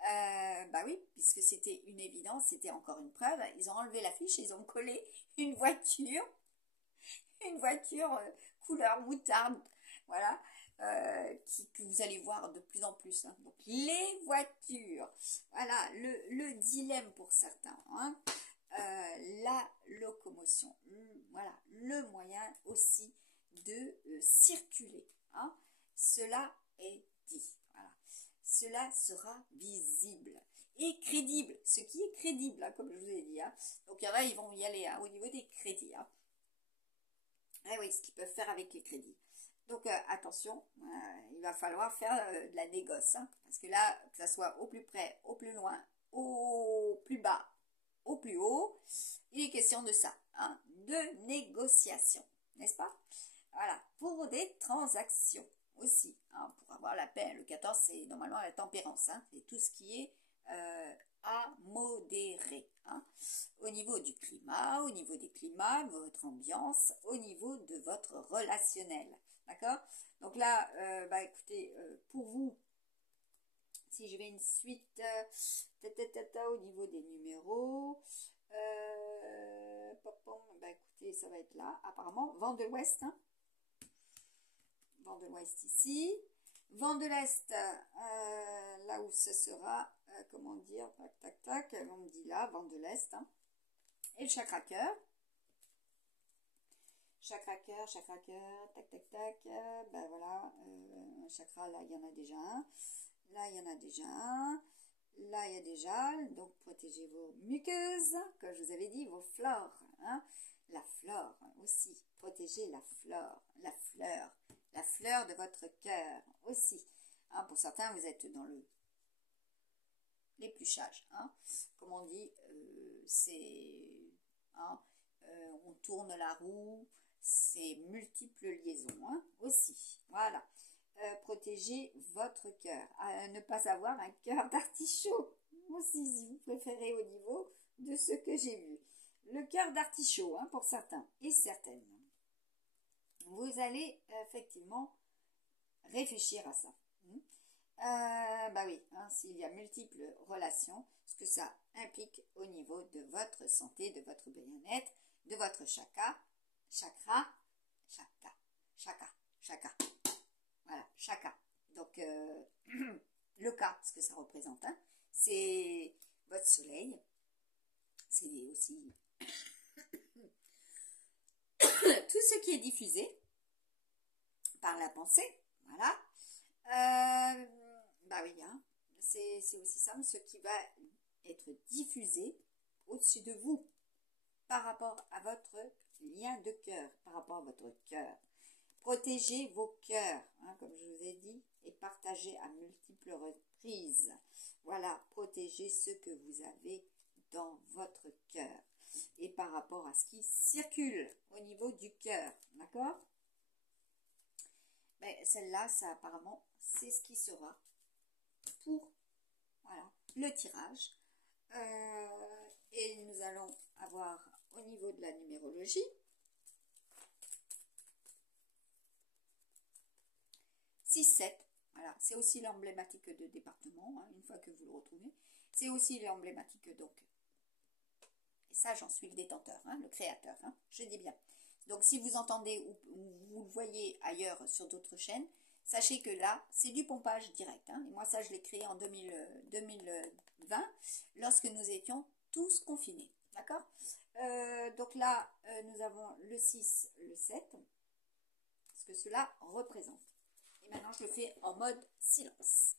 bah oui, puisque c'était une évidence, c'était encore une preuve, ils ont enlevé l'affiche et ils ont collé une voiture couleur moutarde, voilà, que vous allez voir de plus en plus, hein. Donc les voitures, voilà, le dilemme pour certains, hein. La locomotion, voilà, le moyen aussi de circuler, hein. Cela est dit, voilà. Cela sera visible et crédible, ce qui est crédible, hein, comme je vous ai dit, hein. Donc il y en a, ils vont y aller, hein, au niveau des crédits, hein. Ah oui, ce qu'ils peuvent faire avec les crédits. Donc attention, il va falloir faire de la négoce, hein, parce que là, que ça soit au plus près, au plus loin, au plus bas, au plus haut, il est question de ça, hein, de négociation, n'est-ce pas? Voilà, pour des transactions aussi, hein, pour avoir la paix. Le 14, c'est normalement la tempérance, hein, c'est tout ce qui est à modérer, hein, au niveau du climat, au niveau des climats, votre ambiance, au niveau de votre relationnel, d'accord? Donc là, écoutez, pour vous, Si je vais une suite au niveau des numéros, bah écoutez, ça va être là. Apparemment, vent de l'ouest. Hein. Vent de l'ouest ici. Vent de l'est, là où ce sera, comment dire, tac, tac, tac, on me dit là, vent de l'est. Hein. Et le chakra cœur. Chakra cœur, tac, tac, tac, ben voilà, un chakra, là, il y en a déjà un. Là, il y en a déjà un. Là, il y a déjà, donc protégez vos muqueuses, comme je vous avais dit, vos flores. Hein. La flore aussi, protégez la flore, la fleur de votre cœur aussi. Hein, pour certains, vous êtes dans l'épluchage. Hein. Comme on dit, c'est... Hein, on tourne la roue, c'est multiples liaisons hein, aussi. Voilà. Protégez votre cœur. À ne pas avoir un cœur d'artichaut. Aussi, si vous préférez au niveau de ce que j'ai vu. Le cœur d'artichaut, hein, pour certains et certaines. Vous allez effectivement réfléchir à ça. Bah oui, hein, s'il y a multiples relations, ce que ça implique au niveau de votre santé, de votre bien-être, de votre chakra. Voilà, chakra. Donc, le cas, ce que ça représente, hein, c'est votre soleil. C'est aussi tout ce qui est diffusé par la pensée. Voilà. Bah oui, hein, c'est aussi ça, ce qui va être diffusé au-dessus de vous par rapport à votre lien de cœur, par rapport à votre cœur. Protégez vos cœurs, hein, comme je vous ai dit, et partagez à multiples reprises. Voilà, protégez ce que vous avez dans votre cœur. Et par rapport à ce qui circule au niveau du cœur, d'accord? Mais celle-là, ça apparemment, c'est ce qui sera pour voilà, le tirage. Et nous allons avoir au niveau de la numérologie, 6-7, voilà, c'est aussi l'emblématique de département, hein, une fois que vous le retrouvez. C'est aussi l'emblématique, donc, et ça j'en suis le détenteur, hein, le créateur, hein, je dis bien. Donc si vous entendez ou vous le voyez ailleurs sur d'autres chaînes, sachez que là, c'est du pompage direct. Hein, et moi ça je l'ai créé en 2020, lorsque nous étions tous confinés, d'accord. Donc là, nous avons le 6, le 7, ce que cela représente. Et maintenant, je le fais en mode silence.